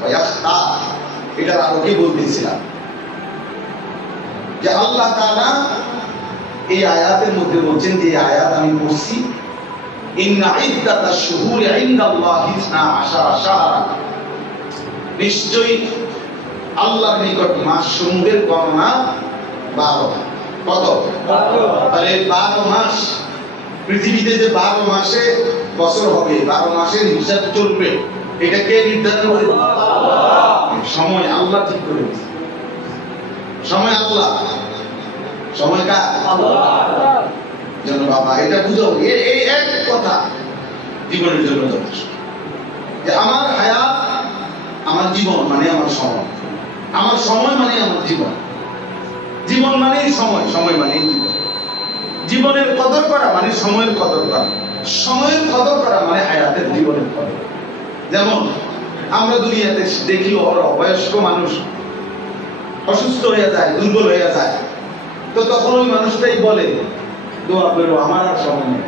ওয়া ইয়াখতার। এটার আলোকে বলতেছিলাম যে আল্লাহ তাআলা এই আয়াতের মধ্যে বলছেন, যে আয়াত আমি পড়ছি, ইন্না ইদ্দাতাশ শুহুরি ইনদাল্লাহি 12 শাহরা, নিশ্চয়ই আল্লাহর নিকট মাসসমূহের গণনা 12। কত? 12। তাহলে 12 মাস পৃথিবীতে, যে 12 মাসে বছর হবে, 12 মাসের হিসাব চলবে, এটা কে নির্ধারণ করে? সময় আল্লাহ ঠিক করে দিয়েছে। সময় আল্লাহ, সময় কার? আল্লাহ। জন্য বাবা এটা বুঝো, এই এক কথা জীবনের জন্য যথেষ্ট, যে আমার হায়াত, আমার জীবন মানে আমার সময়, আমার সময় মানে আমার জীবন, জীবন মানেই সময়, সময় মানেই জীবন। জীবনের কদর করা মানে সময়ের কদর করা, সময়ের কদর করা মানে হায়াতের, জীবনের কদর। যেমন আমরা দুনিয়াতে দেখি অবয়স্ক মানুষ অসুস্থ হয়ে যায়, দুর্বল হয়ে যায়, তো তখন ওই মানুষটাই বলে দোয়া করো আমার আর সময় নেই,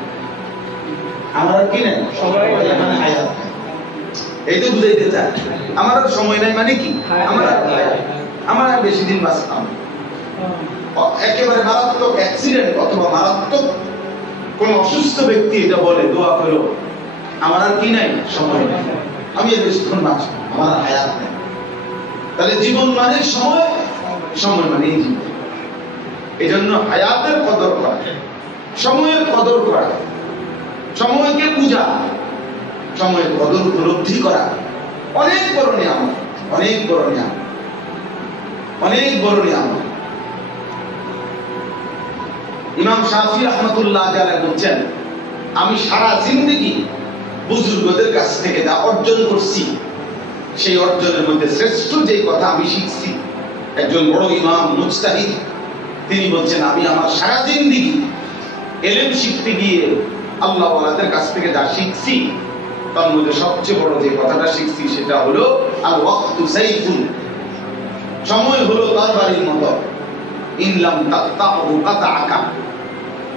আমার আর কি নেই, সময় মানে হায়াত। এই তো বুঝাইতে চায় আমার আর সময় নাই মানে কি, আমার আর বেশি দিন বাঁচতাম। একেবারে মারাত্মক অ্যাক্সিডেন্ট অথবা মারাত্মক কোন অসুস্থ ব্যক্তি এটা বলে দোয়া করো আমার আর কি নাই, সময় নেই, আমি আর বেশিক্ষণ বাঁচবো, আমার আর হায়াত নেই। তাহলে জীবন মানে সময়, সময় মানে এই জীবন। এই জন্য হায়াতের কদর করা, সময়ের কদর করা, সময়কে পূজা, সময়ের কদর উপলব্ধি করা অনেক বড় নিয়ামত, অনেক বড় নিয়ামত, অনেক বড় নিয়ামত। ইমাম শাফি রাহমাতুল্লাহ আলাইহি বলেন, আমি সারা জিন্দেগি বুজুর্গদের কাছ থেকে যা অর্জন করছি, সেই অর্জনের মধ্যে শ্রেষ্ঠ যে কথা আমি শিখছি, একজন বড় ইমাম মুজতাহিদ তিনি বলছেন, আমি আমার সারা জিন্দেগি ইলম শিখতে গিয়ে আল্লাহ ওয়ালাদের কাছ থেকে যা শিখছি, তার মধ্যে সবচেয়ে বড় যে কথাটা শিখছি সেটা হলো আল ওয়াক্তু সাইফুন, সময় হলো তরবারির মতো, ইনলাম তাকতাহু কাতাআকা,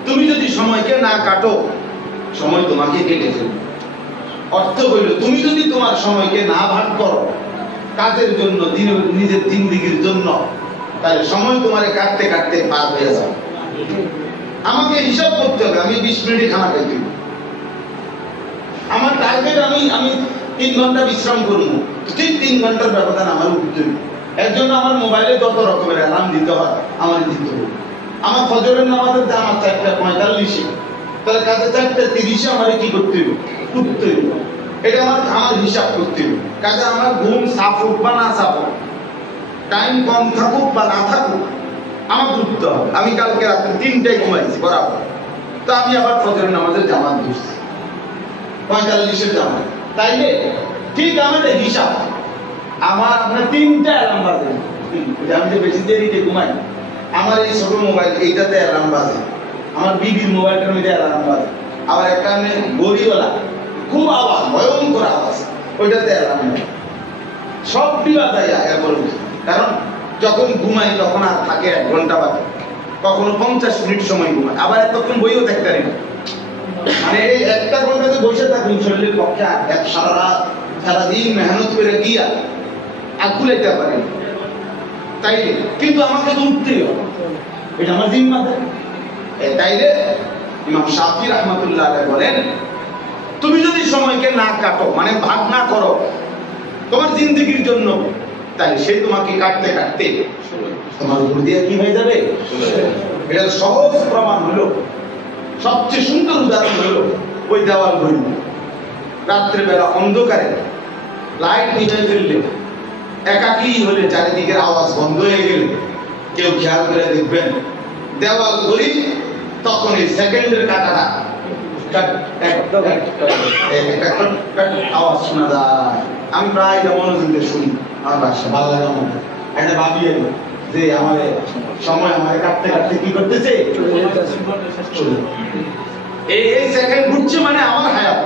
তুমি যদি সময়কে না কাটো সময় তোমাকে কেটে ফেলবে। অর্থ হইল তুমি যদি তোমার সময়কে না ভাগ করো কাজের জন্য, নিজের জিন্দেগির জন্য, তাহলে সময় তোমারে কাটতে কাটতে পার হয়ে যাবে। আমাকে হিসাব করতে হবে, আমি 20 মিনিটে খানা খাইতে হবে। আমার টার্গেট আমি 3 ঘন্টা বিশ্রাম করবো, ঠিক 3 ঘন্টার ব্যবধান আমার উঠতে হবে। এর জন্য আমার মোবাইলে যত রকমের অ্যালার্ম দিতে হয় আমার দিতে হবে। আমার ফজরের নামাজের দাম আমার 4:45, তাহলে কাজে 4:30 আমার কি করতে হবে? উঠতে হবে। এটা আমার হিসাব করতে হবে। কাজে আমার ঘুম সাফ হোক বা না সাফ হোক, টাইম কম থাকুক বা না থাকুক, আমার উঠতে হবে। আমি কালকে রাত্রে 3টায় ঘুমাইছি বরাবর, তো আমি আবার ফজরের নামাজের জামাত ধরছি 45-এর জামাত, তাইলে ঠিক আমাদের হিসাব। আমার আপনার 3টা অ্যালার্ম বাজে, আমি যে বেশি দেরিতে ঘুমাই, আমার এই ছোট মোবাইল এইটাতে অ্যালার্ম বাজে, আমার বিবির মোবাইলটার মধ্যে অ্যালার্ম বাজে, আবার একটা গড়িওয়ালা খুব আওয়াজ, ভয়ঙ্কর আওয়াজ, ওইটাতে অ্যালার্ম বাজে। সব বিবা যায় এরপর উঠি, কারণ যখন ঘুমাই তখন আর থাকে 1 ঘন্টা বাদে, কখনো 50 মিনিট সময় ঘুমাই, আবার এতক্ষণ বইও দেখতে পারি না। মানে এই 1 ঘন্টাতে বসে থাকুন শরীরের পক্ষে সারা রাত সারাদিন মেহনত করে গিয়া আর খুলাইতে পারি, তাই কিন্তু আমাকে তো উঠতেই হবে, এটা আমার জিম্মাদারি। তাইলে ইমাম শাফি রাহমাতুল্লাহ আলাইহি বলেন, তুমি যদি সময়কে না কাটো, মানে ভাগ না করো তোমার জিন্দেগির জন্য, তাই সে তোমাকে কাটতে কাটতে তোমার উপর দিয়ে কি হয়ে যাবে। এটা সহজ প্রমাণ হলো, সবচেয়ে সুন্দর উদাহরণ হলো ওই দেওয়াল ঘড়ি। রাত্রেবেলা অন্ধকারে লাইট নিভে ফেললে, একাকী হলে, চারিদিকের আওয়াজ বন্ধ হয়ে গেলে কেউ খেয়াল করে দেখবেন দেওয়াল ঘড়ি তখন এই সেকেন্ডের কাটাটা আওয়াজ শোনা যায়। আমি প্রায় মনোযোগ দিয়ে শুনি, আমার বাসা ভালো লাগে, আমার একটা ভাবি যে আমার সময় আমার কাটতে কাটতে কি করতেছে, এই সেকেন্ড ঘুরছে, মানে আমার হায়াত,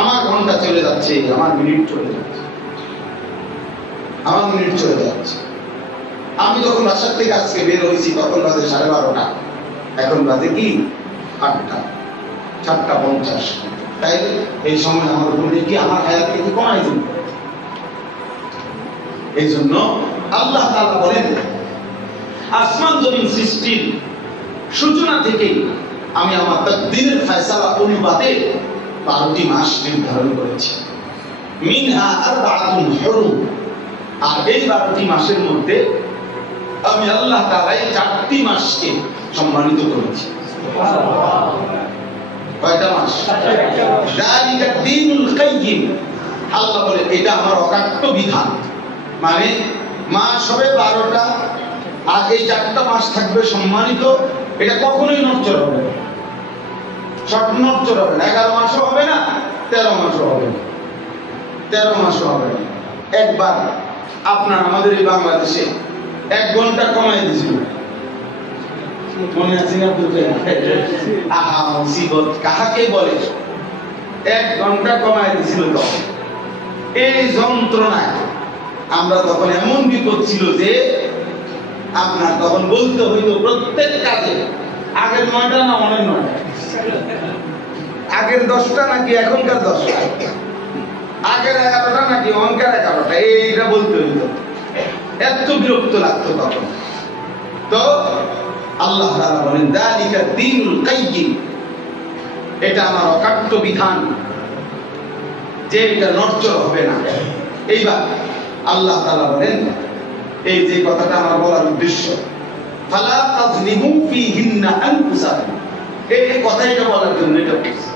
আমার ঘন্টা চলে যাচ্ছে, আমার মিনিট চলে যাচ্ছে, আমার মিনিট চলে যাচ্ছে। আমি যখন বাসার থেকে আজকে বের হয়েছি তখন বাজে 12:30, এখন বাজে কি 8টা, 7:50। তাই এই সময় আমার উপরে কি আমার হায়াতকে কি কমাই দিন। এই জন্য আল্লাহ তাআলা বলেন, আসমান জমিন সৃষ্টির সূচনা থেকে আমি আমার তাকদীরের ফয়সালা অনুপাতে 12টি মাস নির্ধারণ করেছি। মিনহা আরবাআতুন হুরুম, আর এই 12টি মাসের মধ্যে আমি আল্লাহ তাআলা 4টি মাসকে সম্মানিত করেছি। কয়টা মাস? যালিকা দ্বীনুল কাইয়্যিম। আল্লাহ বলে এটা আমার অকাট্য বিধান, মানে মাস হবে 12টা, আর এই 4টা মাস থাকবে সম্মানিত। এটা কখনোই নড়চড় হবে না, নড়চড় হবে না। 11 মাসও হবে না, 13 মাসও হবে না, 13 মাসও হবে না। একবার আপনার আমাদের এই বাংলাদেশে 1 ঘন্টা কমাই দিয়েছিল, মনে আছে না? আহা মুসিবত কাহাকে বলে, 1 ঘন্টা কমাই দিয়েছিল। তখন এই যন্ত্রণায় আমরা তখন এমন বিপদ ছিল যে আপনার তখন বলতে হইতো প্রত্যেক কাজে আগের 9টা না অনেক 9টা, আগের 10টা নাকি এখনকার 10টা, আগের 11টা নাকি অনকার 11টা, এইটা বলতে হইতো। এত বিরক্ত লাগতো তখন। তো আল্লাহ তাআলা বলেন যালিকা দ্বীনুল কাইয়্যিম, এটা আমার অকাট্য বিধান যে এটা নড়চড় হবে না। এইবার আল্লাহ তাআলা বলেন, এই যে কথাটা আমার বলার উদ্দেশ্য, ফালা তাযলিমু ফীহিন্না আনফুসাকুম, এই কথাটা বলার জন্য এটা বলছি।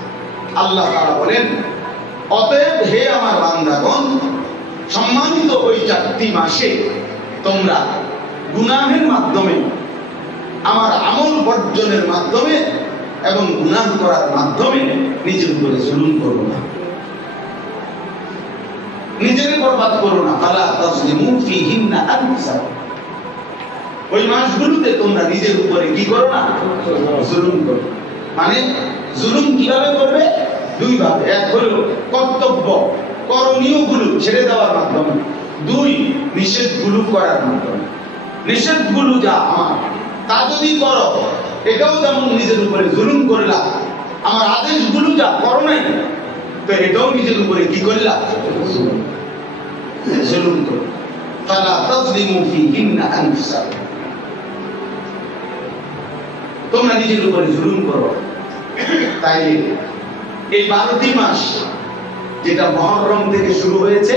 আল্লাহ তাআলা বলেন, অতএব হে আমার বান্দাগণ, সম্মানিত ওই 4টি মাসে তোমরা গুনাহের মাধ্যমে, আমার আমল বর্জনের মাধ্যমে এবং গুনাহ করার মাধ্যমে নিজের উপরে জুলুম করো না, নিজেকে বরবাদ করো না। ফালা তাযলিমু ফীহিন্না আনফুসাকুম, ওই মাসগুলোতে তোমরা নিজের উপরে কি করো না, জুলুম করো। মানে জুলুম কিভাবে করবে? 2 ভাবে। এক হলো কর্তব্য করণীয় গুলো ছেড়ে দেওয়ার মাধ্যমে, 2 নিষেধগুলো করার মাধ্যমে। নিষেধগুলো যা আমার, তা যদি করো এটাও যেমন নিজের উপরে জুলুম করলা, আমার আদেশগুলো যা করো নাই তো এটাও নিজের উপরে কি করলা, জুলুম করো। ফালা তাযলিমু ফীহিন্না আনফুসাকুম, তোমরা নিজের উপরে জুলুম করো। তাই এই 12টি মাস যেটা মুহররম থেকে শুরু হয়েছে,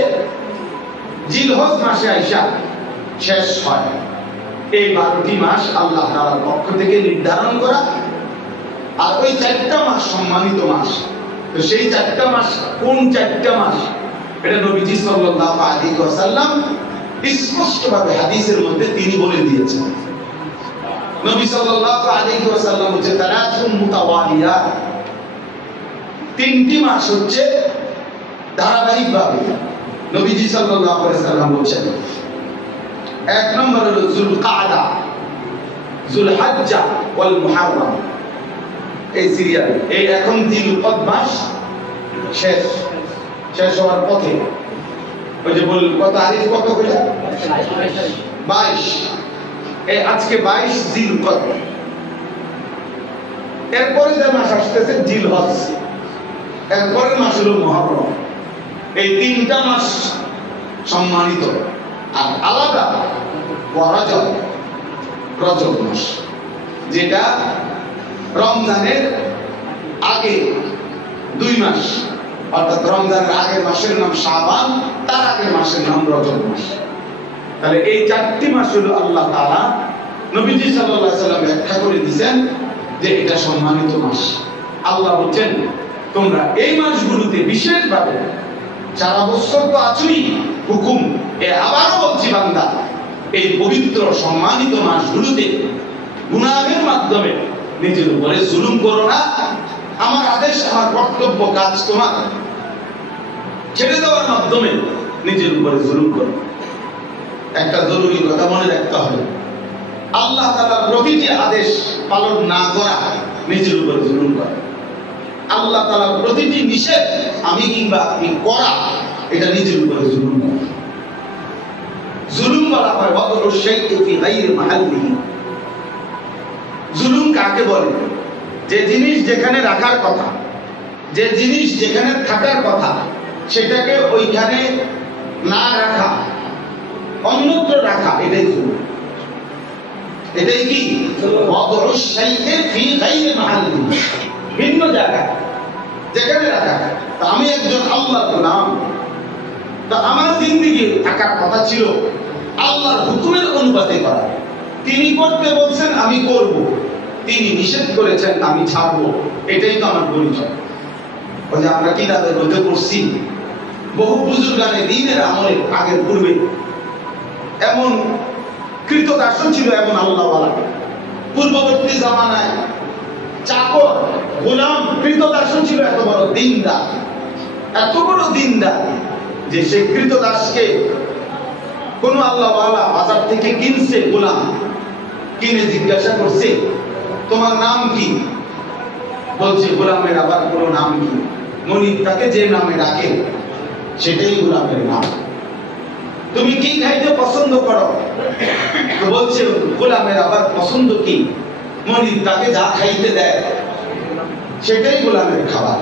জিলহজ মাসে আইসা শেষ হয়, এই 12টি মাস আল্লাহ তাআলার পক্ষ থেকে নির্ধারণ করা। আর ওই 4টা মাস সম্মানিত মাস। তো সেই 4টা মাস কোন 4টা মাস, এটা নবীজি সাল্লাল্লাহু আলাইহি ওয়াসাল্লাম স্পষ্টভাবে হাদিসের মধ্যে তিনি বলে দিয়েছেন। নবী সাল্লাল্লাহু আলাইহি ওয়াসাল্লাম হচ্ছে তালাতুন মুতাওয়ালিয়াত, 3টি মাস হচ্ছে ধারাবাহিকভাবে। নবীজি সাল্লাল্লাহু আলাইহি ওয়াসাল্লাম বলেছেন, এক নম্বর হলো যুলকাদা, যুলহজ্জা ওয়াল মুহররম, এই সিরিয়াল। এই এখন জিলকদ মাস শেষ হওয়ার পথে। ওই যে বল কত তারিখ, কত কইলা? 22। এই আজকে 22 জিলকদ। এরপরে যে মাস আসতেছে জিলহজ, এরপরের মাস হলো মুহররম। এই 3টা মাস সম্মানিত। আর আলাদা রজব মাস, যেটা রমজানের আগে 2 মাস, অর্থাৎ রমজানের আগের মাসের নাম শাবান, তার আগের মাসের নাম রজব মাস। তাহলে এই 4টি মাস হলো আল্লাহ তাআলা নবীজি সাল্লাল্লাহু আলাইহি ওয়াসাল্লাম ব্যাখ্যা করে দিয়েছেন যে এটা সম্মানিত মাস। আল্লাহ বলেন তোমরা এই মাসগুলোতে বিশেষভাবে, সারা বছর তো আছুই হুকুম, আবারও বলছি বান্দা, এই পবিত্র সম্মানিত মাসগুলোতে গুনাহের মাধ্যমে নিজের উপরে জুলুম করো না। আমার আদেশ, আমার কর্তব্য কাজ তোমার ছেড়ে দেওয়ার মাধ্যমে নিজের উপরে জুলুম করো। একটা জরুরি কথা মনে রাখতে হবে, আল্লাহ তাআলার প্রতিটি আদেশ পালন না করা নিজের উপরে জুলুম করা। আল্লাহ তাআলার প্রতিটি নিষেধ আমি কিংবা আপনি করা, এটা নিজের উপরে জুলুম করা। জুলুম বলা হয় ওয়াদউ শাইই ফি গায়রি মাহাল্লিহি। জুলুম কাকে বলে? যে জিনিস যেখানে রাখার কথা, যে জিনিস যেখানে থাকার কথা, সেটাকে ওইখানে না রাখা, অন্যত্র রাখা, এটাই জুলুম। এটাই কি? ওয়াদউ শাইই ফি গায়রি মাহাল্লিহি, ভিন্ন জায়গায় যেখানে রাখা। তা আমি একজন আল্লাহর গোলাম, তা আমার জিন্দেগি থাকার কথা ছিল আল্লাহর হুকুমের অনুপাতে করা। তিনি করতে বলছেন আমি করব, তিনি নিষেধ করেছেন আমি ছাড়বো, এটাই তো আমার পরিচয়। ওই যে আমরা কিতাবের মধ্যে পড়ছি, বহু বুজুর্গানে দ্বীনের আমলে আগের পূর্বে এমন কৃতদাস ছিল, এমন আল্লাহওয়ালা। পূর্ববর্তী জামানায় চাকর, গোলাম, কৃতদাস ছিল এত বড় দিনদার, এত বড় দিনদার যে সে কৃতদাসকে কোন আল্লাহওয়ালা বাজার থেকে কিনছে, গোলাম কিনে জিজ্ঞাসা করছে তোমার নাম কি? বলছে গোলামের আবার কোনো নাম কি? মনিব তাকে যে নামে ডাকে সেটাই গোলামের নাম। তুমি কি খাইতে পছন্দ করো? তো বলছে গোলামের আবার পছন্দ কি? মনিব তাকে যা খাইতে দেয় সেটাই গোলামের খাবার।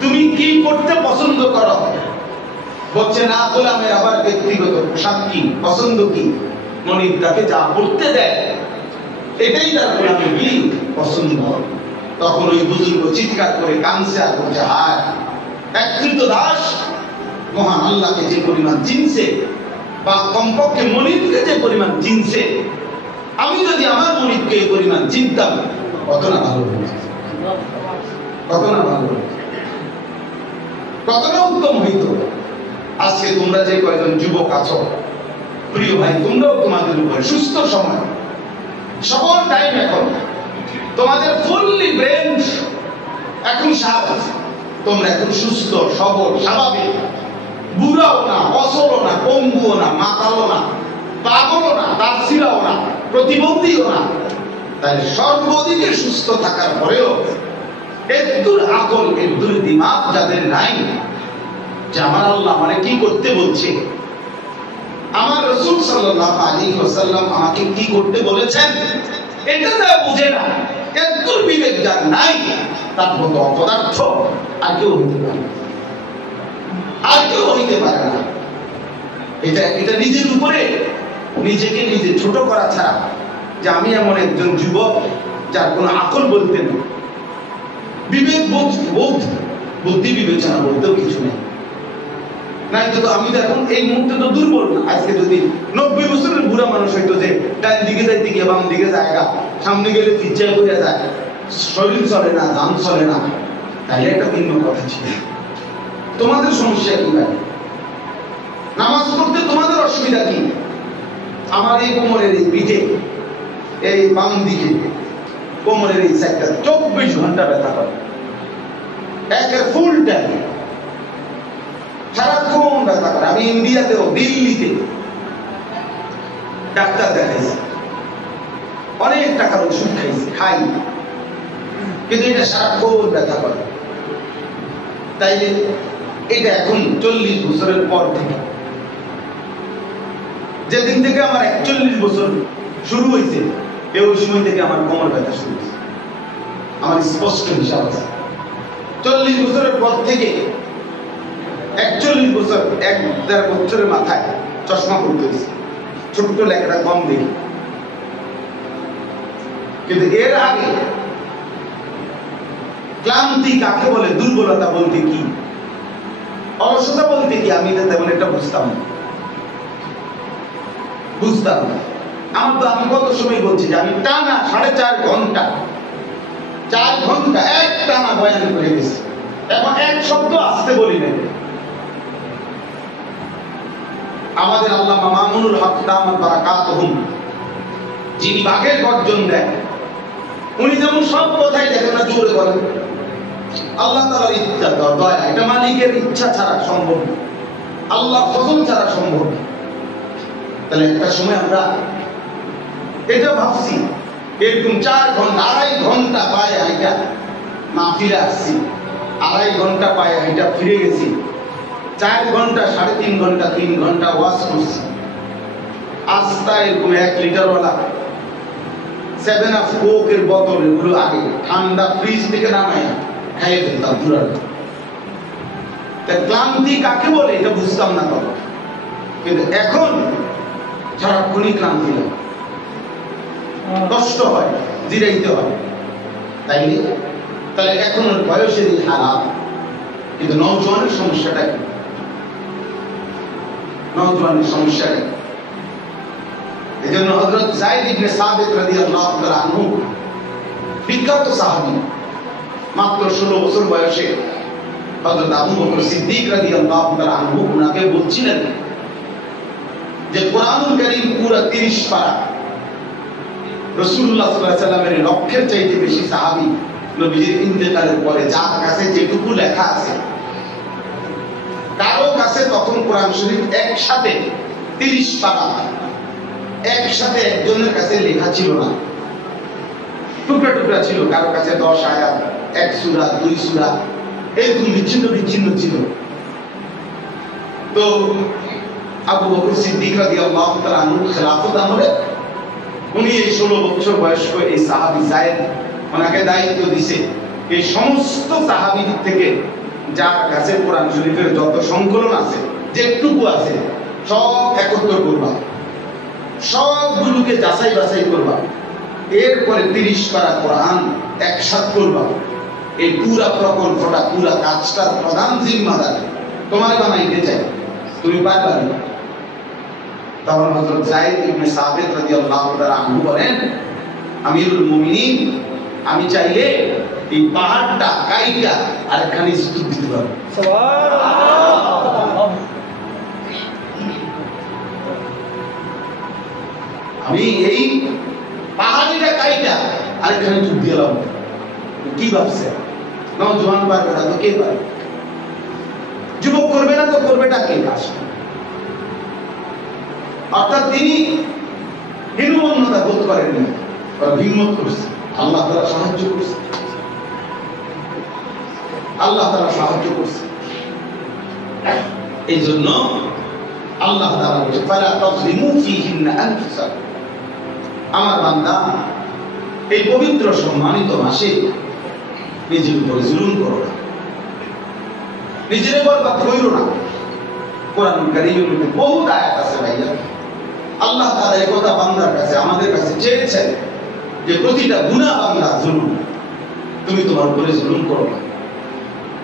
তুমি কি করতে পছন্দ করো? বলছে না, গোলামের আবার ব্যক্তিগত পোশাক কি, পছন্দ কি? মনিব তাকে যা পড়তে দেয় এটাই তার গোলামের কি পছন্দ। তখন ওই বুজুর্গ চিৎকার করে কাঁদছে আর বলছে, হায়, এক কৃতদাস মহান আল্লাহকে যে পরিমাণ চিনছে, বা কমপক্ষে মনিবকে যে পরিমাণ চিনছে, আমি যদি আমার মনিবকে এই পরিমাণ চিনতাম কত না ভালো হতো, কত না ভালো হতো, কত না উত্তম হইতো। আজকে তোমরা যে কয়েকজন যুবক আছো, প্রিয় ভাই, তোমরাও তোমাদের উপরে সুস্থ সময়, সকল টাইম এখন তোমাদের ফুললি ব্রেন এখন সাপ আছে, তোমরা এখন সুস্থ সবল স্বাভাবিক, বুড়াও না, অসলও না, পঙ্গুও না, মাতালও না, পাগলও না, তারছিলাও না, প্রতিবন্ধীও না। তাই সর্বদিকে সুস্থ থাকার পরেও একটুর আকল, একটুর দিমাগ যাদের নাই, যে আমার আল্লাহ মানে কি করতে বলছে, আমার রাসূল সাল্লাল্লাহু আলাইহি ওয়াসাল্লাম আমাকে কি করতে বলেছেন, এটা যা বুঝে না, একটুর বিবেক যার নাই, তার মতো অপদার্থ আর কেউ হইতে পারে না, আর কেউ হইতে পারে না। এটা নিজের উপরে নিজেকে নিজে ছোট করা ছাড়া, যে আমি এমন একজন যুবক যার কোনো আকল বলতে নেই, বিবেক বোধ বুদ্ধি বিবেচনা বলতেও কিছু নেই। নাই তো আমি তো এখন এই মুহূর্তে তো দুর্বল না। আজকে যদি 90 বছরের বুড়া মানুষ হইতো, যে ডান দিকে যাইতে গিয়ে বাম দিকে জায়গা, সামনে গেলে পিচ্ছায় পড়ে যায়, শরীর চলে না, দাম চলে না, তাহলে একটা ভিন্ন কথা ছিল। তোমাদের সমস্যা কি ভাই? নামাজ পড়তে তোমাদের অসুবিধা কি? আমার এই কোমরের এই পিঠে, এই বাম দিকে কোমরের এই সাইডটা 24 ঘন্টা ব্যথা করে, একের ফুল টাইম সারাক্ষণ ব্যথা করে। আমি ইন্ডিয়াতেও, দিল্লিতে ডাক্তার দেখাইছি, অনেক টাকার ওষুধ খাইছি, খাই, কিন্তু এটা সারাক্ষণ ব্যথা করে। তাইলে এটা এখন 40 বছরের পর থেকে, যেদিন থেকে আমার 41 বছর শুরু হয়েছে, ওই সময় থেকে আমার কোমর ব্যথা শুরু হয়েছে। আমার স্পষ্ট হিসাব আছে, 40 বছরের পর থেকে 41 বছর, 1-1.5 বছরের মাথায় চশমা পড়তে হয়েছে, ছোট্ট লেখাটা কম দেখি। কিন্তু এর আগে ক্লান্তি কাকে বলে, দুর্বলতা বলতে কি, অলসতা বলতে কি, আমি এটা তেমন একটা বুঝতাম না। আমি কত সময় বলছি যে আমি টানা 4.5 ঘন্টা 4 ঘন্টা এক টানা বয়ান করে গেছি, এখন এক শব্দ আসতে বলি না। আমাদের আল্লামা মামুনুল হক দামাত বারাকাতুহুম, যিনি বাঘের গর্জন দেন, উনি যেমন সব কথাই দেখেন না, জোরে বলেন আল্লাহ তাআলার ইচ্ছা, দয়া, এটা মালিকের ইচ্ছা ছাড়া সম্ভব না, আল্লাহ ফজল ছাড়া সম্ভব না। তাহলে একটা সময় আমরা এটা ভাবছি, এরকম 4 ঘন্টা 2.5 ঘন্টা পায়ে হাইটা মাহফিলে আসছি, 2.5 ঘন্টা পায়ে হাইটা ফিরে গেছি, 4 ঘন্টা 3.5 ঘন্টা 3 ঘন্টা ওয়াজ করছি। আস্তা এরকম 1 লিটারওয়ালা 7 আপ কোকের বোতল, এগুলো আগে ঠান্ডা ফ্রিজ থেকে নামাই খাইয়ে ফেলতাম পুরান। তা ক্লান্তি কাকে বলে এটা বুঝতাম না তখন, কিন্তু এখন সারাক্ষণই ক্লান্তি লাগে, কষ্ট হয়, জিরাইতে হয়। তাহলে এখন বয়সের হারাম, কিন্তু নওজোয়ানের সমস্যাটা কি? নওজোয়ানের সমস্যাটা কি? এই জন্য হযরত যায়েদ ইবনে সাবিত রাদিয়াল্লাহু তাআলা আনহু, বিখ্যাত সাহাবী, মাত্র 16 বছর বয়সে হযরত আবু বকর সিদ্দিক রাদিয়াল্লাহু তাআলা আনহু উনাকে বলছিলেন যে কোরআনুল কারীম পুরো 30 পারা, রাসূলুল্লাহ সাল্লাল্লাহু আলাইহি ওয়াসাল্লামের লক্ষের চাইতে বেশি সাহাবী নবীজির ইন্তেকালের পরে যার কাছে যেটুকু লেখা আছে, কারো কাছে তখন কোরআন শরীফ একসাথে 30 পারা একসাথে একজনের কাছে লেখা ছিল না, টুকরা টুকরা ছিল, কারো কাছে 10 আয়াত, 1 সূরা, 2 সূরা, এরকম বিচ্ছিন্ন বিচ্ছিন্ন ছিল। তো আবু বকর সিদ্দিক রাদিয়াল্লাহু তাআলা আনহু খেলাফত আমলে উনি এই 16 বছর বয়স্ক এই সাহাবী যায়েদ, ওনাকে দায়িত্ব দিয়েছে এই সমস্ত সাহাবীদের থেকে যার কাছে কোরআন শরীফের যত সংকলন আছে, যেটুকু আছে, সব একত্র করবা, সবগুলোকে যাচাই বাছাই করবা, এরপরে 30 পারা কোরআন একসাথে করবা। এই পুরা প্রকল্পটা, পুরা কাজটার প্রধান জিম্মাদার তোমারে বানাইতে চাই, তুমি পারবা না। তখন হযরত যায়েদ ইবনে সাবিত রাদিয়াল্লাহু তাআলা আনহু বলেন, আমিরুল মুমিনিন, আমি চাইলে এই পাহাড়টা কাইটা আরেকখানে স্তূপ দিতে পারবো। সুবহানাল্লাহ। আমি এই পাহাড়িটা কাইটা আরেকখানে স্তূপ দিলাম। কি ভাবছে? নওজোয়ান পারবে না তো কে পারবে? যুবক করবে না তো করবেটা কে? অর্থাৎ তিনি হীনমন্যতা বোধ করেননি, হিম্মত করছে, আল্লাহ তাআলা সাহায্য করছে, আল্লাহ তাআলা সাহায্য করছে। এই জন্য আল্লাহ তাআলা বলেন, ফালা তাযলিমু ফীহিন্না আনফুসাকুম, আমার বান্দা এই পবিত্র সম্মানিত মাসে নিজের উপরে জুলুম করো না, নিজের বরবাদ করো না। কোরআনুল কারীমের মধ্যে বহুত আয়াত আছে ভাইয়া। আল্লাহ তাআলা এই কথা বান্দার কাছে আমাদের কাছে চেয়েছেন যে প্রতিটা গুনাহ বান্দা জুলুম, তুমি তোমার উপরে জুলুম করো না,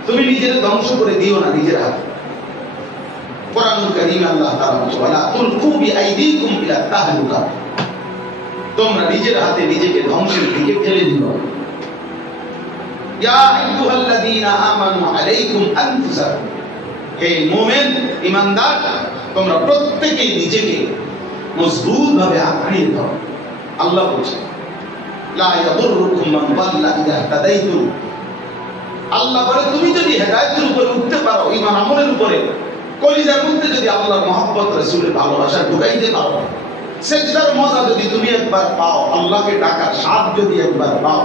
তুমি নিজের ধ্বংস করে দিও না নিজের হাতে। কোরআনুল কারীমে আল্লাহ তাআলা বলেন ওয়ালা তুলকু বিআইদিকুম ইলা তাহলুকা, তোমরা নিজের হাতে নিজেকে ধ্বংসের দিকে ঠেলে দিও। ইয়া আইয়ুহাল্লাযীনা আমানু আলাইকুম আনফুসাকুম, হে মুমিন ঈমানদার তোমরা প্রত্যেকেই নিজেকে মজবুতভাবে আঁকড়িয়ে ধরো। আল্লাহ বলেন লা ইয়াদুররুকুম মান দাল্লা ইযা তাদাইতুম, আল্লাহ বলে তুমি যদি হেদায়েতের উপরে উঠতে পারো, ঈমান আমলের উপরে, কলিজার মধ্যে যদি আল্লাহর মহব্বত রাসূলের ভালোবাসা ঢুকাইতে পারো, সেজদার মজা যদি তুমি একবার পাও, আল্লাহকে ডাকার স্বাদ যদি একবার পাও,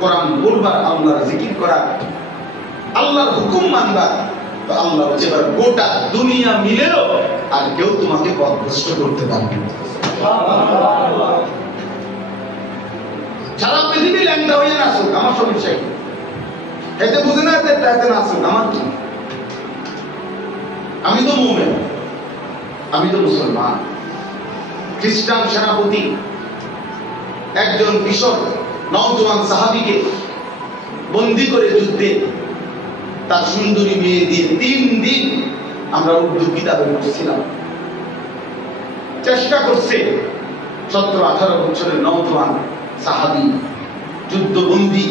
কোরআন পড়বার, আল্লাহর জিকির করা, আল্লাহর হুকুম মানবা, তো আল্লাহ বলছে এবার গোটা দুনিয়া মিলেও আর কেউ তোমাকে পথভ্রষ্ট করতে পারবে না। সারা পৃথিবী ল্যাংড়া হয়ে না আসুক, আমার সমস্যা কি? এতে বুঝে না এতে না আসুক, আমার কি? আমি তো মুমিন, আমি তো মুসলমান। খ্রিস্টান সেনাপতি একজন কিশোর নওজোয়ান সাহাবীকে বন্দী করে যুদ্ধে তার সুন্দরী মেয়ে দিয়ে 3 দিন আমরা উর্দু কিতাবে পড়ছিলাম, চেষ্টা করছে 17-18 বছরের নওজোয়ান সাহাবী যুদ্ধবন্দী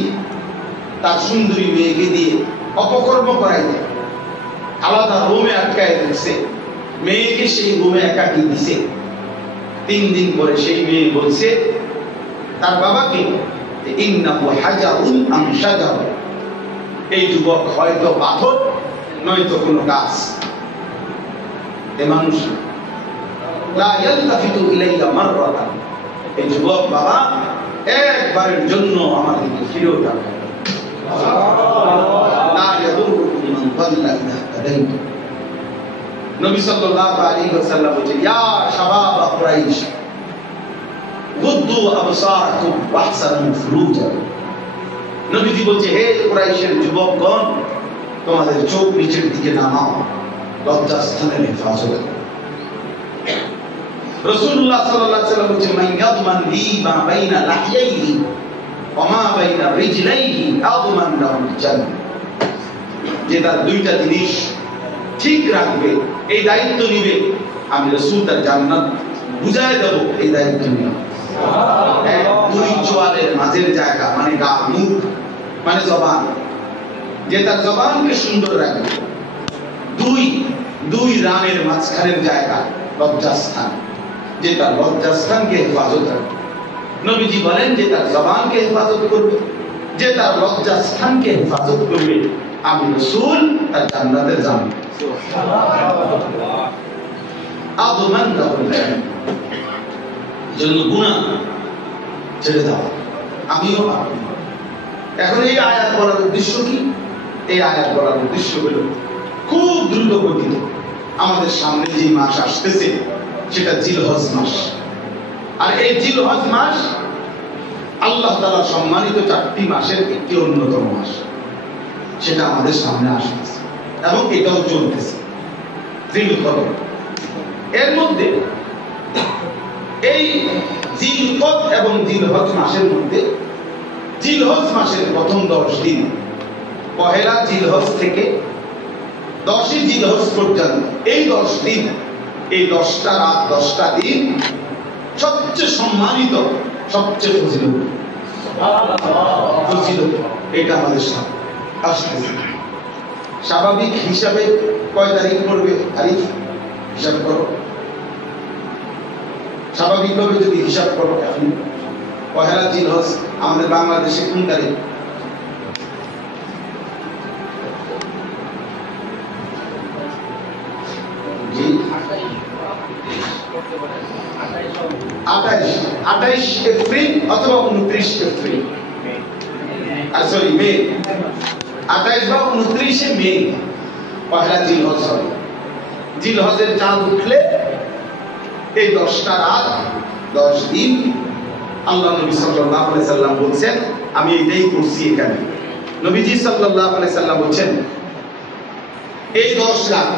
তার সুন্দরী মেয়েকে দিয়ে অপকর্ম করাইতে আলাদা রুমে আটকায় দিচ্ছে, মেয়েকে সেই রুমে একাকি দিছে। 3 দিন পরে সেই মেয়ে বলছে তার বাবাকে ইন্নাহু হাজারুন আম শাজার, এই যুবক হয়তো পাথর নয়তো কোনো গাছ, এ মানুষ লা ইয়ালতাফিতু ইলাইয়া মাররাতান, এই যুবক বাবা একবারের জন্য আমার দিকে ফিরেও তাকায় না। লা ইয়াদুররুকুম মান দাল্লা ইযা তাদাইতুম, নবী সাল্লাল্লাহু আলাইহি ওয়াসাল্লাম বলেন ইয়া শাবাব কুরাইশ গুদ্দু আবসারাকুম ওয়াহসানু ফুরুজাকুম, নবীজি বলছে হে কুরাইশের যুবকগণ তোমাদের চোখ নিচের দিকে নামাও, লজ্জাস্থানের হেফাজত করো। রাসূলুল্লাহ সাল্লাল্লাহু আলাইহি ওয়াসাল্লাম বলেন মান ইয়াদমান লি মা বাইনা লাহইহি ওয়া মা বাইনা রিজলাইহি আদমান লাহুল জান্নাহ, যে তার দুইটা জিনিস ঠিক রাখবে, এই দায়িত্ব নিবে, আমি রাসূল তার জান্নাত বুঝায় দেব, এই দায়িত্ব নিবে। দুই চোয়ালের মাঝের জায়গা মানে গা, মুখ মানে জবান, যে তার জবানকে সুন্দর রাখবে। দুই রানের মাঝখানের জায়গা লজ্জাস্থান, যে তার লজ্জাস্থানকে হেফাজত রাখবে। নবীজি বলেন যে তার জবানকে হেফাজত করবে, যে তার লজ্জাস্থানকে হেফাজত করবে, আমি রাসূল তার জান্নাতের জামিন। আদমান লাহুল জান্নাহ, জন্য গুনাহ ছেড়ে দাও, আমিও আপনি। এখন এই আয়াত বলার উদ্দেশ্য কি? এই আয়াত বলার উদ্দেশ্য হলো খুব দ্রুত গতিতে আমাদের সামনে যে মাস আসতেছে সেটা জিলহজ মাস, আর এই জিলহজ মাস আল্লাহ তাআলা সম্মানিত 4টি মাসের একটি অন্যতম মাস, সেটা আমাদের সামনে আসতেছে এবং এটাও চলতেছে জিলকদ। এর মধ্যে এই জিলকদ এবং জিলহজ মাসের মধ্যে জিলহজ মাসের প্রথম 10 দিন, পহেলা জিলহজ থেকে 10ই জিলহজ পর্যন্ত, এই 10 দিন, এই 10টা রাত 10টা দিন সবচেয়ে সম্মানিত, সবচেয়ে ফজিলত, এটা আমাদের সামনে আসতেছে। স্বাভাবিক হিসাবে কয় তারিখ পড়বে? তারিখ হিসাব করো, স্বাভাবিকভাবে যদি হিসাব করো, এখন পহেলা জিলহজ আমাদের বাংলাদেশে কোন তারিখ? জি 28 এপ্রিল অথবা 29 এপ্রিল, সরি মে, 28 বা 29 মে পহেলা জিলহজ হবে। জিলহজের চাঁদ উঠলে এই 10টা রাত 10 দিন আল্লাহ নবী সাল্লাল্লাহু আলাইহি সাল্লাম বলেন, আমি এটাই করছি এখানে। নবীজি সাল্লাল্লাহু আলাইহি সাল্লাম বলেন এই 10 রাত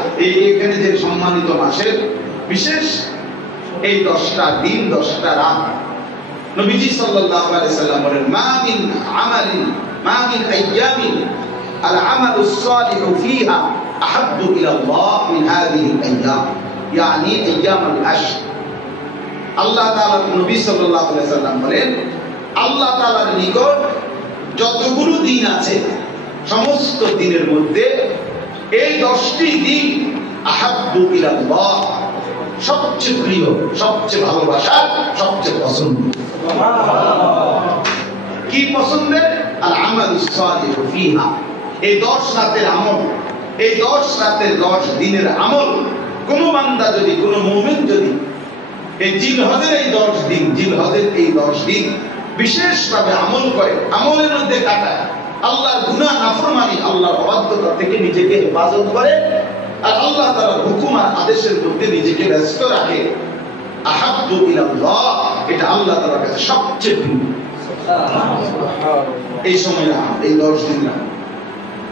এখানে যে সম্মানিত মাসের বিশেষ এই 10টা দিন 10টা রাত নবীজি সাল্লাল্লাহু আলাইহি সাল্লাম বলেন মা মিন আমালিন মা মিন আইয়ামিন আল আমালুস সালিহু ফিহা আহাব্বু ইলা আল্লাহ মিন হাযিহি আল আইয়াম يعني ايام العشر আল্লাহ তাআলা নবী সাল্লাল্লাহু আলাইহি সাল্লাম বলেন আল্লাহ তাআলার নিকট যতগুলো দিন আছে সমস্ত দিনের মধ্যে এই 10টি দিন আহাব্বু ইলা আল্লাহ সবচেয়ে প্রিয় সবচেয়ে ভালোবাসা সবচেয়ে পছন্দ কি পছন্দের আল আমালুস সালিহু ফিহা এই 10 রাতের আমল এই 10 রাতের 10 দিনের আমল কোন বান্দা যদি কোন মুমিন যদি এই জিলহজের এই 10 দিন জিলহজের এই 10 দিন বিশেষভাবে আমল করে আমলের মধ্যে কাটায় আল্লাহর গুনাহ নাফরমানি আল্লাহর অবাধ্যতা থেকে নিজেকে হেফাজত করে আর আল্লাহ তাআলার হুকুম আর আদেশের মধ্যে নিজেকে ব্যস্ত রাখে আহাব্বু ইলাল্লাহ এটা আল্লাহ তাআলার কাছে সবচেয়ে প্রিয় এই সময় এই 10 দিন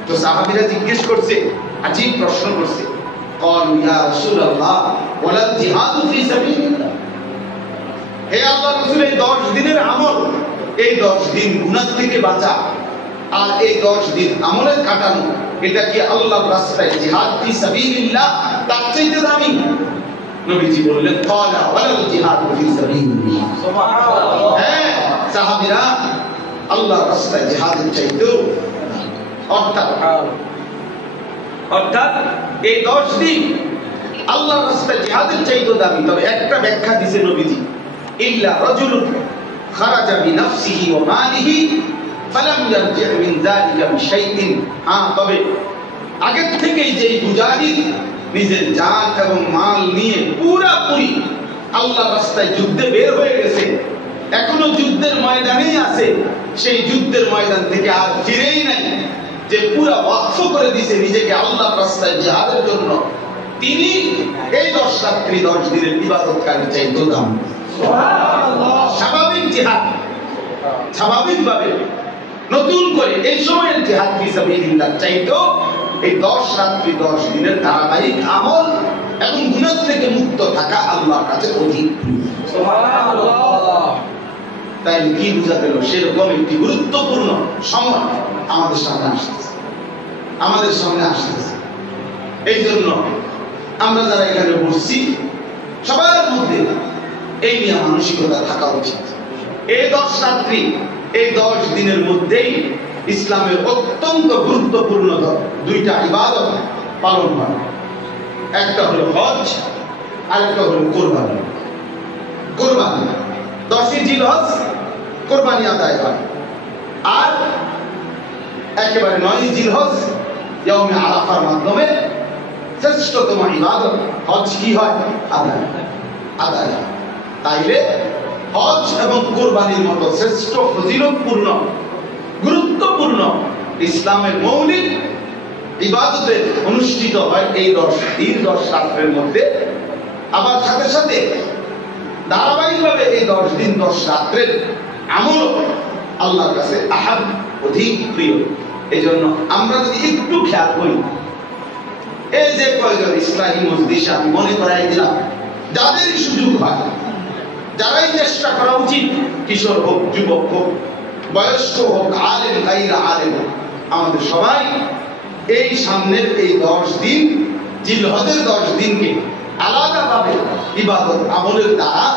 তো সাহাবীরা জিজ্ঞেস করছে আজীব প্রশ্ন করছে قالوا يا رسول الله ولا الجهاد في سبيل الله হে আল্লাহর রাসূল এই 10 দিনের আমল এই 10 দিন গুনাহ থেকে বাঁচা আর এই 10 দিন আমলের কাটানো এটা কি আল্লাহর রাস্তায় জিহাদ ফি সাবিলিল্লাহ তার চাইতে দামি নবীজি বললেন ক্বালা ওয়ালাল জিহাদ ফি সাবিলিল্লাহ সুবহানাল্লাহ হ্যাঁ সাহাবীরা আল্লাহর রাস্তায় জিহাদের চাইতেও অর্থাৎ এই 10 দিন আল্লাহর রাস্তায় জিহাদের চাইতেও দামি তবে একটা ব্যাখ্যা দিয়েছে নবীজি ইল্লা রাজুলুন খারাজা বিনাফসিহি ওয়া মালিহি ফালাম ইয়ারজি মিন যালিকা বিশাইইন তবে আগে থেকেই যে মুজাহিদ নিজের জান এবং মাল নিয়ে পুরোপুরি আল্লাহর রাস্তায় যুদ্ধে বের হয়ে গেছে এখনো যুদ্ধের ময়দানেই আছে সেই যুদ্ধের ময়দান থেকে আর ফিরেই নাই যে পুরো ওয়াকফ করে দিয়েছে নিজেকে আল্লাহর রাস্তায় জিহাদের জন্য তিনি এই 10 রাত্রি 10 দিনের ইবাদতকারী চাইতেও দামি সুবহানাল্লাহ স্বাভাবিক জিহাদ স্বাভাবিকভাবে নতুন করে এই সময়ের জিহাদ ফি সাবিলিল্লাহ চাইতেও এই 10 রাত্রি 10 দিনের ধারাবাহিক আমল এবং গুনাহ থেকে মুক্ত থাকা আল্লাহর কাছে অধিক সুবহানাল্লাহ তাই কি বুঝা গেল সেরকম একটি গুরুত্বপূর্ণ সময় আমাদের সামনে আসতেছে এই জন্য আমরা যারা এখানে বসছি সবার মধ্যে এই নিয়ে মানসিকতা থাকা উচিত এই 10 রাত্রি এই 10 দিনের মধ্যেই ইসলামের অত্যন্ত গুরুত্বপূর্ণ দুইটা ইবাদত পালন করা একটা হলো হজ আর একটা হলো কুরবানি 10ই জিলহজ কুরবানি আদায় হয় আর একেবারে 9ই জিলহজ ইয়াউমে আরাফার মাধ্যমে শ্রেষ্ঠতম ইবাদত হজ কি হয় আদায় তাইলে হজ এবং কুরবানির মতো শ্রেষ্ঠ ফজিলতপূর্ণ গুরুত্বপূর্ণ ইসলামের মৌলিক ইবাদতে অনুষ্ঠিত হয় এই 10 রাতের মধ্যে আবার সাথে সাথে ধারাবাহিকভাবে এই 10 দিন 10 রাতের আমল আল্লাহর কাছে অধিক প্রিয় এজন্য আমরা যদি একটু খেয়াল করি এই যে কয়েকজন ইসলামী মজলিস আমি মনে করাই দিলাম যাদের সুযোগ হয় যারাই চেষ্টা করা উচিত কিশোর হোক যুবক হোক বয়স্ক হোক আলেম গায়রা আলেম হোক আমাদের সবাই এই সামনের এই 10 দিন জিলহজের 10 দিনকে আলাদাভাবে ইবাদত আমলের দ্বারা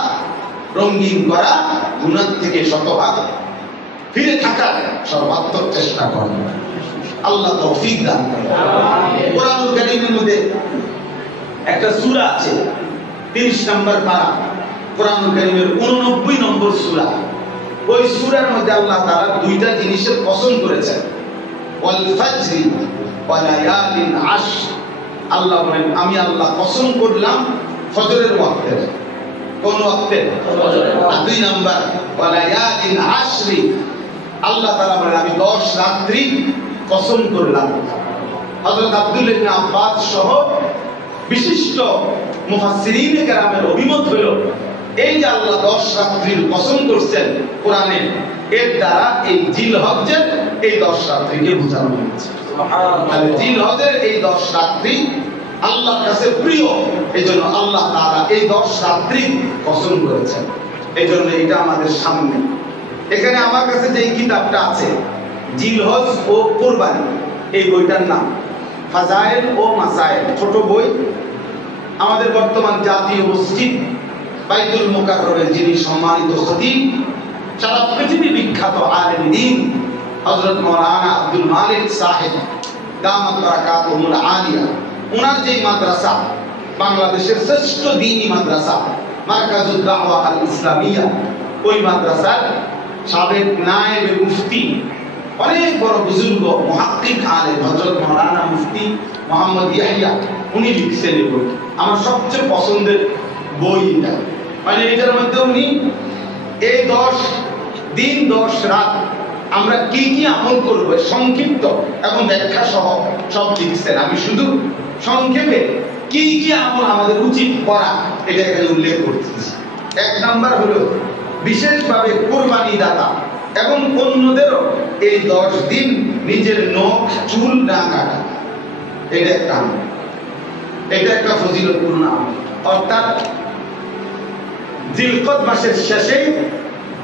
রঙিন করা গুনাহ থেকে শতভাগ ফিরে থাকার সর্বাত্মক চেষ্টা করেন আল্লাহ তৌফিক দান করেন আমিন কোরআনুল কারীমের মধ্যে একটা সূরা আছে 30 নম্বর পারা কোরআনুল কারীমের 89 নম্বর সূরা ওই সূরার মধ্যে আল্লাহ তাআলা দুইটা জিনিসের কসম করেছেন ওয়াল ফাজরি ওয়া লায়ালিন আশর আল্লাহ বলেন আমি আল্লাহ কসম করলাম ফজরের ওয়াক্তে কোন ওয়াক্তে আর 2 নাম্বার ওয়া লায়ালিন আশরি আল্লাহ তাআলা বলেন আমি 10 রাত্রি কসম করলাম হযরত আব্দুল্লাহ ইবনে আব্বাস সহ বিশিষ্ট মুফাসসিরিনে কেরামের অভিমত হলো এই যে আল্লাহ 10 রাত্রির কসম করছেন কোরআনে এর দ্বারা এই জিলহজ্জের এই 10 রাত্রিকে বোঝানো হয়েছে তাহলে জিলহজের এই 10 রাত্রি আল্লাহর কাছে প্রিয়, এইজন্য আল্লাহ তাআলা এই 10 রাত্রি কসম করেছেন। এইজন্য এটা আমাদের সামনে। এখানে আমার কাছে যে কিতাবটা আছে জিলহজ ও কুরবানি, এই বইটার নাম ফাজাইল ও মাসাইল, ছোট বই। আমাদের বর্তমান জাতীয় মসজিদ বাইতুল মুকাররমের যিনি সম্মানিত খতিব, সারা পৃথিবী বিখ্যাত আলেম দ্বীন হযরত মাওলানা আব্দুল মালিক সাহেব দামাত বারাকাতুহুল আলিয়া, ওনার যে মাদ্রাসা, বাংলাদেশের শ্রেষ্ঠ দ্বীনি মাদ্রাসা মারকাজুদ দাওয়া আল ইসলামিয়া, ওই মাদ্রাসার সাবেক নায়েবে মুফতি, অনেক বড় বুজুর্গ মুহাক্কিক আলেম হযরত মাওলানা মুফতি মোহাম্মদ ইয়াহিয়া, উনি লিখছেন এই বই। আমার সবচেয়ে পছন্দের বই এটা। মানে এটার মধ্যে উনি এই 10 দিন 10 রাত আমরা কি কি আমল করব সংক্ষিপ্ত এবং ব্যাখ্যা সহ সব লিখছেন। আমি শুধু সংক্ষেপে কি কি আমল আমাদের উচিত করা এটা এখানে উল্লেখ করতেছি। 1 নাম্বার হলো বিশেষভাবে কুরবানি দাতা এবং অন্যদেরও এই 10 দিন নিজের নখ চুল না কাটা। এটা একটা আমল, এটা একটা ফজিলতপূর্ণ আমল। অর্থাৎ জিলকদ মাসের শেষে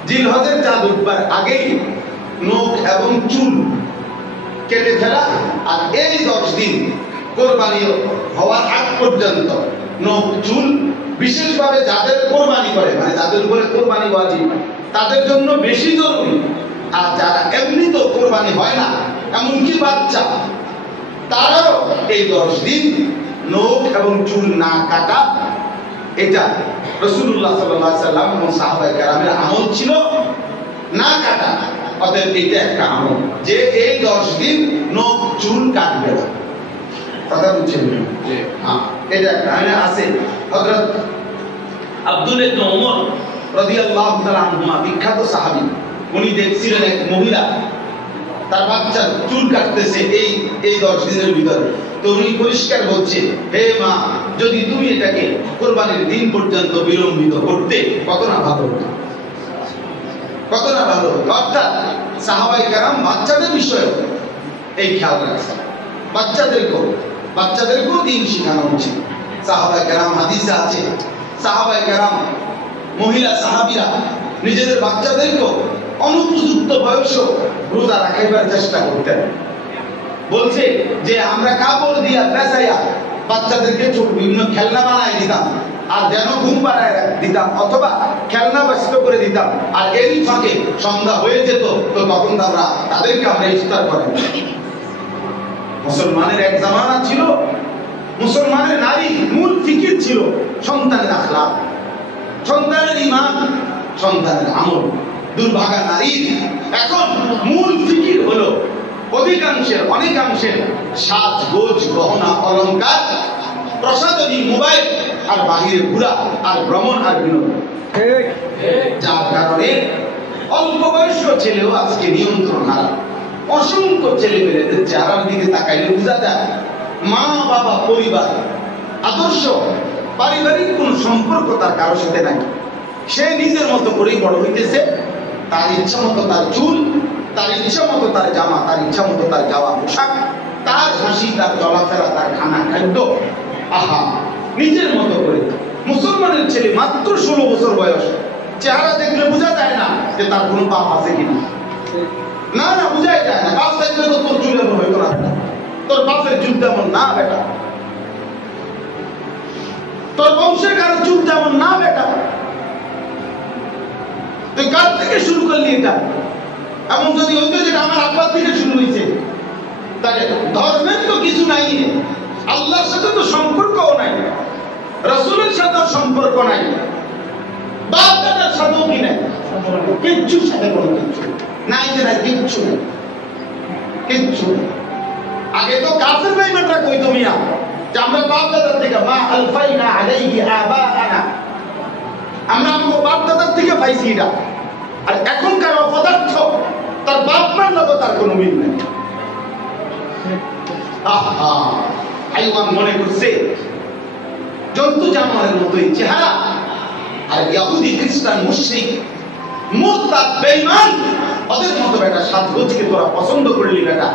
জিলহজের চাঁদ উঠবার আগেই নখ এবং চুল কেটে ফেলা, আর এই 10 দিন কোরবানি হওয়ার আগ পর্যন্ত নখ চুল, বিশেষভাবে যাদের কোরবানি করে মানে যাদের উপরে কোরবানি ওয়াজিব তাদের জন্য বেশি জরুরি। আর যারা এমনি তো কোরবানি হয় না, এমনকি বাচ্চা, তারাও এই 10 দিন নখ এবং চুল না কাটা, এটা রাসূলুল্লাহ সাল্লাল্লাহু আলাইহি সাল্লাম এবং সাহাবায়ে কেরামের আমল ছিল না কাটা। অতএব এটা একটা আমল যে এই 10 দিন নখ চুল কাটবে না। কথা বুঝছেন? হ্যাঁ, এটা একটা আছে। হযরত আব্দুল ইবনে ওমর রাদিয়াল্লাহু তাআলা আনহুমা, বিখ্যাত সাহাবী, উনি দেখছিলেন এক মহিলা তার বাচ্চার চুল কাটতেছে এই 10 দিনের ভিতরে। তো উনি পরিষ্কার বলছে, হে মা, যদি তুমি এটাকে কোরবানির দিন পর্যন্ত বিলম্বিত করতে কত না ভালো হতো, কত না ভালো হতো। অর্থাৎ সাহাবায়ে কেরাম বাচ্চাদের বিষয়ে এই খেয়াল রাখছেন। বাচ্চাদেরকেও দিন শেখানো উচিত। সাহাবায়ে কেরাম, হাদিসে আছে, সাহাবায়ে কেরাম মহিলা সাহাবীরা নিজেদের বাচ্চাদেরকেও অনুপযুক্ত বয়সে রোজা রাখাইবার চেষ্টা করতেন। বলছে যে আমরা কাপড় দিয়া পেঁচাইয়া বাচ্চাদেরকে ছোট বিভিন্ন খেলনা বানায় দিতাম, আর যেন ঘুম পাড়ায় দিতাম অথবা খেলনা ব্যস্ত করে দিতাম, আর এরই ফাঁকে সন্ধ্যা হয়ে যেত, তো তখন আমরা তাদেরকে ইফতার করাই। মুসলমানের এক জামানা ছিল, মুসলমানের নারী মূল ফিকির ছিল সন্তানের আখলাক, সন্তানের ঈমান, সন্তানের আমল। দুর্ভাগা নারী এখন মূল ফিকির হলো অনেকাংশের সাজগোজ, গহনা, অলংকার, প্রসাধনী, মোবাইল, আর বাহিরে ঘোরা, আর ভ্রমণ, আর বিনোদন। যার কারণে অল্প বয়স্ক ছেলেও আজকে নিয়ন্ত্রণ হারা। অসংখ্য ছেলে মেয়েদের চেহারার দিকে তাকাইলে বোঝা যায় মা বাবা, পরিবার, আদর্শ, পারিবারিক কোন সম্পর্ক তার কারোর সাথে নাই। সে নিজের মতো করেই বড় হইতেছে, তার ইচ্ছা মতো তার চুল, তার ইচ্ছা মতো তার জামা, তার ইচ্ছা মতো তার যাওয়া পোশাক, তার হাসি, তার চলাফেরা, তার খানা খাদ্য, আহা, নিজের মতো করে। মুসলমানের ছেলে মাত্র 16 বছর বয়স, চেহারা দেখলে বোঝা যায় না যে তার কোনো পাপ আছে কিনা। না, বোঝাই যায় না। পাপ থাকলে তো তোর চুল এমন হইতো না, তোর বাপের চুল তেমন না বেটা, তোর বংশের কারো চুল তেমন না বেটা, তুই কার থেকে শুরু করলি এটা? এমন যদি হইতো যেটা আমার আব্বার থেকে শুরু হয়েছে, তাহলে ধর্মের তো কিছু নাই, আল্লাহর সাথে তো সম্পর্কও নাই, রাসূলের সাথে সম্পর্ক নাই, বাপ দাদার সাথেও কি নাই, কিচ্ছুর সাথে কোনো কিচ্ছু নাই, যে নাই, কিচ্ছু নাই, কিচ্ছু। আগে তো কাফের বেঈমানরা কইতো মিয়া যে আমরা বাপ দাদার থেকে মা আলফাইনা আলাইহি আবাআনা, আমরা আমাদের বাপ দাদার থেকে পাইছি এটা। আর এখনকার অপদার্থ তার বাপ মার লোক তার কোনো মিল নেই। আহা, হাইওয়ান মনে করছে জন্তু জানোয়ারের মতোই চেহারা। আর ইহুদি, খ্রিস্টান, মুশরিক, মুরতাদ, বেঈমান, ওদের মতো বেটা সাজগোজকে তোরা পছন্দ করলি বেটা,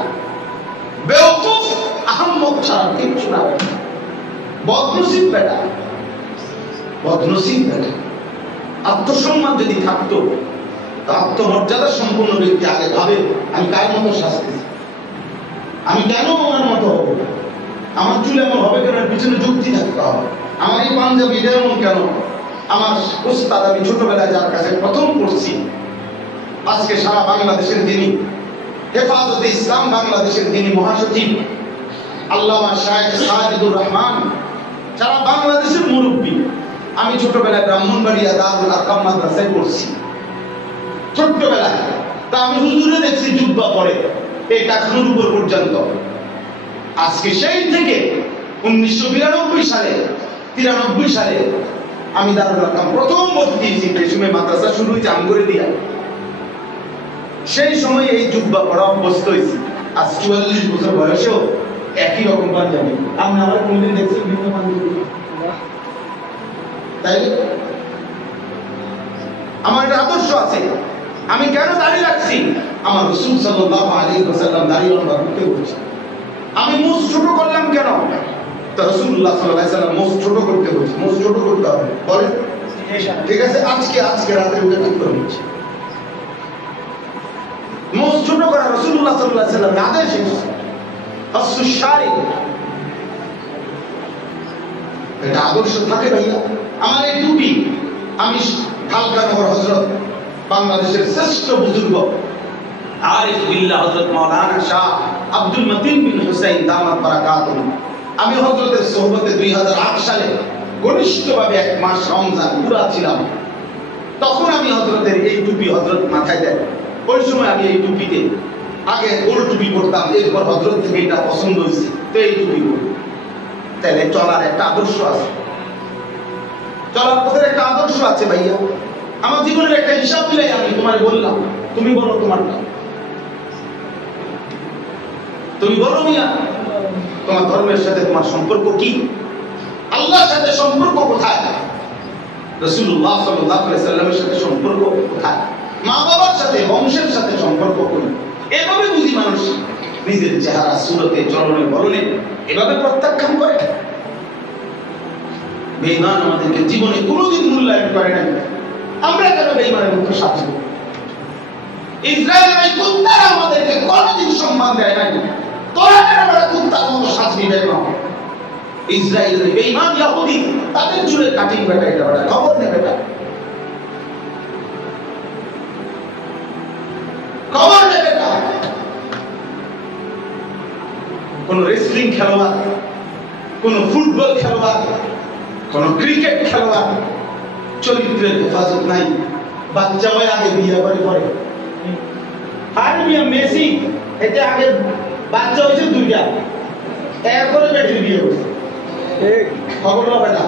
বেওকুফ আহম্মক ছাড়া কিচ্ছু না। বদনসিব বেটা, বদনসিব বেটা। আত্মসম্মান যদি থাকতো, আত্মমর্যাদা সম্পন্ন ব্যক্তি আগে ভাবে আমি কার মতো শাস্তি, আমি কেন আমার মতো হবো, আমার চুল এমন হবে কেন, পিছনে যুক্তি থাকতে হবে, আমার এই পাঞ্জাবি এমন কেন, আমার উস্তাদ আমি ছোটবেলায় যার কাছে প্রথম পড়ছি আজকে সারা বাংলাদেশের যিনি হেফাজতে ইসলাম বাংলাদেশের যিনি মহাসচিব আল্লামা শায়েখ সাজিদুর রহমান, সারা বাংলাদেশের মুরব্বী। আমি ছোটবেলায় ব্রাহ্মণবাড়িয়া দারুল আরকাম মাদ্রাসায় পড়ছি ছোট্টবেলায়। তা আমি হুজুরে দেখছি জুব্বা পরে এই টাকনুর উপর পর্যন্ত। আজকে সেই থেকে 1992 সালে 93 সালে আমি দারুল আরকাম প্রথম ভর্তি হয়েছি। সেই সময় মাদ্রাসা শুরু হয়েছে আম করে দিয়া, সেই সময় এই জুব্বা পড়া অভ্যস্ত হয়েছি। আজ 44 বছর বয়সেও একই রকম পাঞ্জাবি। আপনি আমার কোনদিন দেখছেন ভিন্ন পাঞ্জাবি? তাই আমার একটা আদর্শ আছে। আমি কেন দাড়ি রাখছি? আমার রাসূল সাল্লাল্লাহু আলাইহি ওয়াসাল্লাম দাড়ি লম্বা করতে বলেছেন। আমি মুখ ছোট করলাম কেন? তো রাসূলুল্লাহ সাল্লাল্লাহু আলাইহি ওয়াসাল্লাম মুখ ছোট করতে বলেছেন। মুখ ছোট করতে হবে বলেন, ঠিক আছে? আজকে রাতে উঠে ঠিক করে নিচ্ছি। মুখ ছোট করা রাসূলুল্লাহ সাল্লাল্লাহু আলাইহি ওয়াসাল্লামের আদেশ। এটা আদর্শ থাকে ভাইয়া। আমার এই টুপি আমি খালকানগর হযরত বাংলাদেশের শ্রেষ্ঠ বুজুর্গ আরিফ বিল্লাহ হযরত মাওলানা শাহ আব্দুল মতিন বিন হুসাইন দামাত বারাকাতুহু, আমি হযরতের সোহবতে 2008 সালে ঘনিষ্ঠভাবে এক মাস রমজান পুরা ছিলাম। তখন আমি হযরতের এই টুপি হযরত মাথায় দেন। ওই সময় আমি এই টুপিতে আগে গোল টুপি পরতাম, এরপর হযরত থেকে এটা পছন্দ হয়েছে তো এই টুপি পরি। তাহলে চলার একটা আদর্শ আছে, চলার পথের একটা আদর্শ আছে ভাইয়া। আমার জীবনের একটা হিসাব মিলাই আমি তোমায় বললাম, তুমি বলো তোমারটা, তুমি বলো মিয়া তোমার ধর্মের সাথে তোমার সম্পর্ক কি, আল্লাহর সাথে সম্পর্ক কোথায়, রাসূলুল্লাহ সাল্লাল্লাহু আলাইহি ওয়াসাল্লামের সাথে সম্পর্ক কোথায়, মা বাবার সাথে বংশের সাথে সম্পর্ক কোথায়? এভাবে বুঝি মানুষ নিজের চেহারা সুরতে চলনে বলনে এভাবে প্রত্যাখ্যান করে। বেঈমান আমাদেরকে জীবনে কোনোদিন মূল্যায়ন করে নাই। আমরা কেন বেঈমানের মতো সাজব? ইসরায়েলের এই কুত্তারা আমাদেরকে কোনোদিন সম্মান দেয় নাই। তোরা কেন বড় কুত্তার মতো সাজবি বেঈমান? ইসরায়েলের বেঈমান ইহুদি তাদের চুলের কাটিং বেটা, এটা বড় খবর নেই বেটা, খবর নেই বেটা। কোন রেসলিং খেলোয়াড়, কোন ফুটবল খেলোয়াড়, কোন ক্রিকেট খেলোয়াড় চরিত্রের হেফাজত নাই। বাচ্চা হয় আগে বিয়ে করে পরে। আর মেসি এতে আগে বাচ্চা হয়েছে দুইটা, এরপরে বেটির বিয়ে হয়েছে, খবর পাবে না।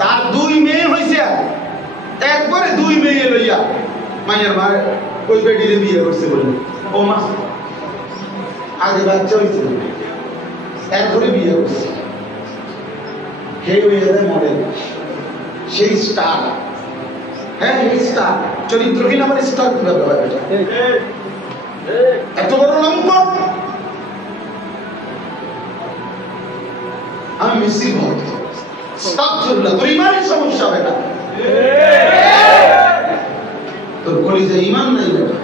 তার 2 মেয়ে হয়েছে, একবারে 2 মেয়ে লইয়া মায়ের মা ওই বেটির বিয়ে করছে বলে ও মা আগে বাচ্চা হয়েছে এরপরে বিয়ে করছে। মডেল, সেই স্টার, হ্যাঁ স্টার, চরিত্রহীন আমার স্টার কিভাবে হয়? এত বড় নম্বর। আমি মেসি ভক্ত, আস্তাগফিরুল্লাহ। তোর ইমানের সমস্যা বেটা, তোর কলিজায় ঈমান নাই বেটা।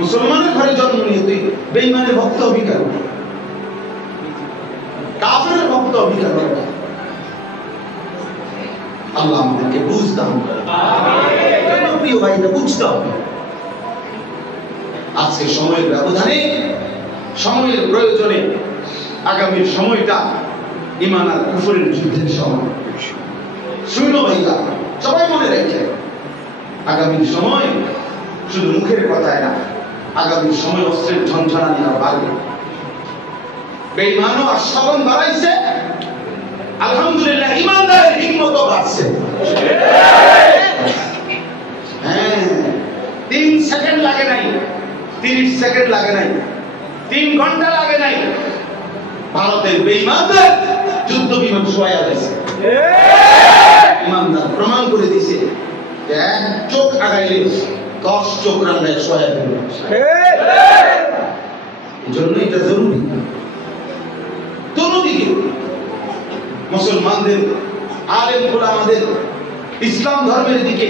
মুসলমানের ঘরে জন্ম নিয়ে তুই বেঈমানের ভক্ত হবি কেন? কাফেরের ভক্ত হবি কেন? আল্লাহ আমাদেরকে বুঝতে হবে, প্রিয় ভাইরা, বুঝতে হবে। আজকে সময়ের ব্যবধানে, সময়ের প্রয়োজনে আগামীর সময়টা ঈমান আর কুফরের যুদ্ধের সময়। শুনো ভাইরা, সবাই মনে রাখে, আগামীর সময় শুধু মুখের কথায় না, আগামীর সময় অস্ত্রের ঝঞ্ঝানি আর বাড়বে। বেঈমানও আস্বাদন বাড়াইছে, আলহামদুলিল্লাহ ঈমানদারের হিম্মতও বাড়ছে। হ্যাঁ, 3 সেকেন্ড লাগে নাই, 30 সেকেন্ড লাগে নাই, 3 ঘন্টা লাগে নাই, ভারতের বেঈমানদের যুদ্ধ বিমান সোয়া গেছে। ঈমানদার প্রমাণ করে দিয়েছে যে এক চোখ আগাইলে 10 চোখ রান্নায় সোয়া যাবে। এজন্য এটা জরুরি। অন্যদিকে মুসলমানদের আলেম ওলামাদের ইসলাম ধর্মের দিকে,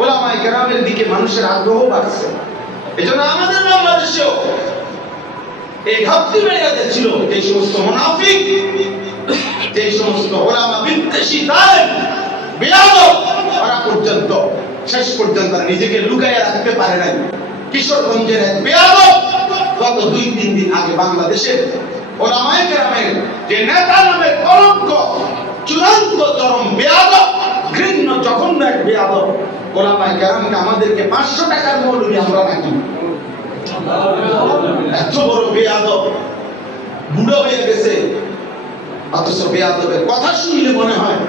ওলামায়ে কেরামের দিকে মানুষের আগ্রহ বাড়ছে। এজন্য আমাদের বাংলাদেশেও এই ঘাটতি বেড়ে যাচ্ছিল। যে সমস্ত মুনাফিক, যে সমস্ত ওলামা বিদ্বেষী জালেম বেয়াদব, ওরা পর্যন্ত শেষ পর্যন্ত নিজেকে লুকাইয়া রাখতে পারে নাই। কিশোরগঞ্জের এক বেয়াদব গত 2-3 দিন আগে বাংলাদেশের ওলামায়ে কেরামের যে নেতা নামের কলঙ্ক, চূড়ান্ত চরম বেয়াদব, ঘৃণ্য জঘন্য এক বেয়াদব, ওলামায়ে কেরামকে আমাদেরকে 500 টাকার মৌলবি আমরা নাকি। এত বড় বেয়াদব, বুড়ো হয়ে গেছে, অথচ বেয়াদবের কথা শুনলে মনে হয়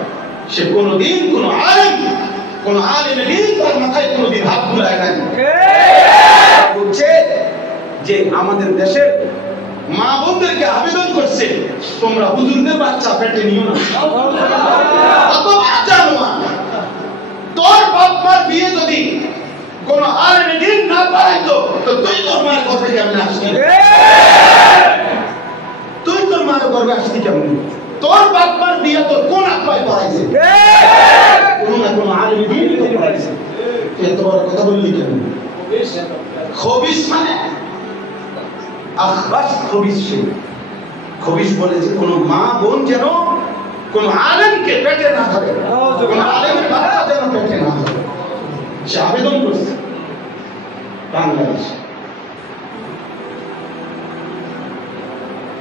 সে কোনদিন কোন আলেমের দিন তার মাথায় কোনদিন হাত বুলায় নাই। বলছে যে আমাদের দেশের মা বোনদেরকে আবেদন করছে, তোমরা হুজুরদের বাচ্চা পেটে নিও না। তোর বাপ মার বিয়ে যদি কোন আলেমের দিন না পারাইতো তো তুই তোর মায়ের গর্ভে কেমনে আসতি? তুই তোর মায়ের গর্ভে আসতি কেমনে? তোর বাপ মার বিয়ে তোর কোন আব্বাই পড়াইছে? কোন না কোন আলেমের দিন তো পড়াইছে। এত বড় কথা বললি কেন? খবিস মানে আখবাস খবিস। খবিস বলেছে কোন মা বোন যেন কোন আলেমকে পেটে না ধরে, কোন আলেমের বাচ্চা যেন পেটে না ধরে। সে আবেদন করছে বাংলাদেশ।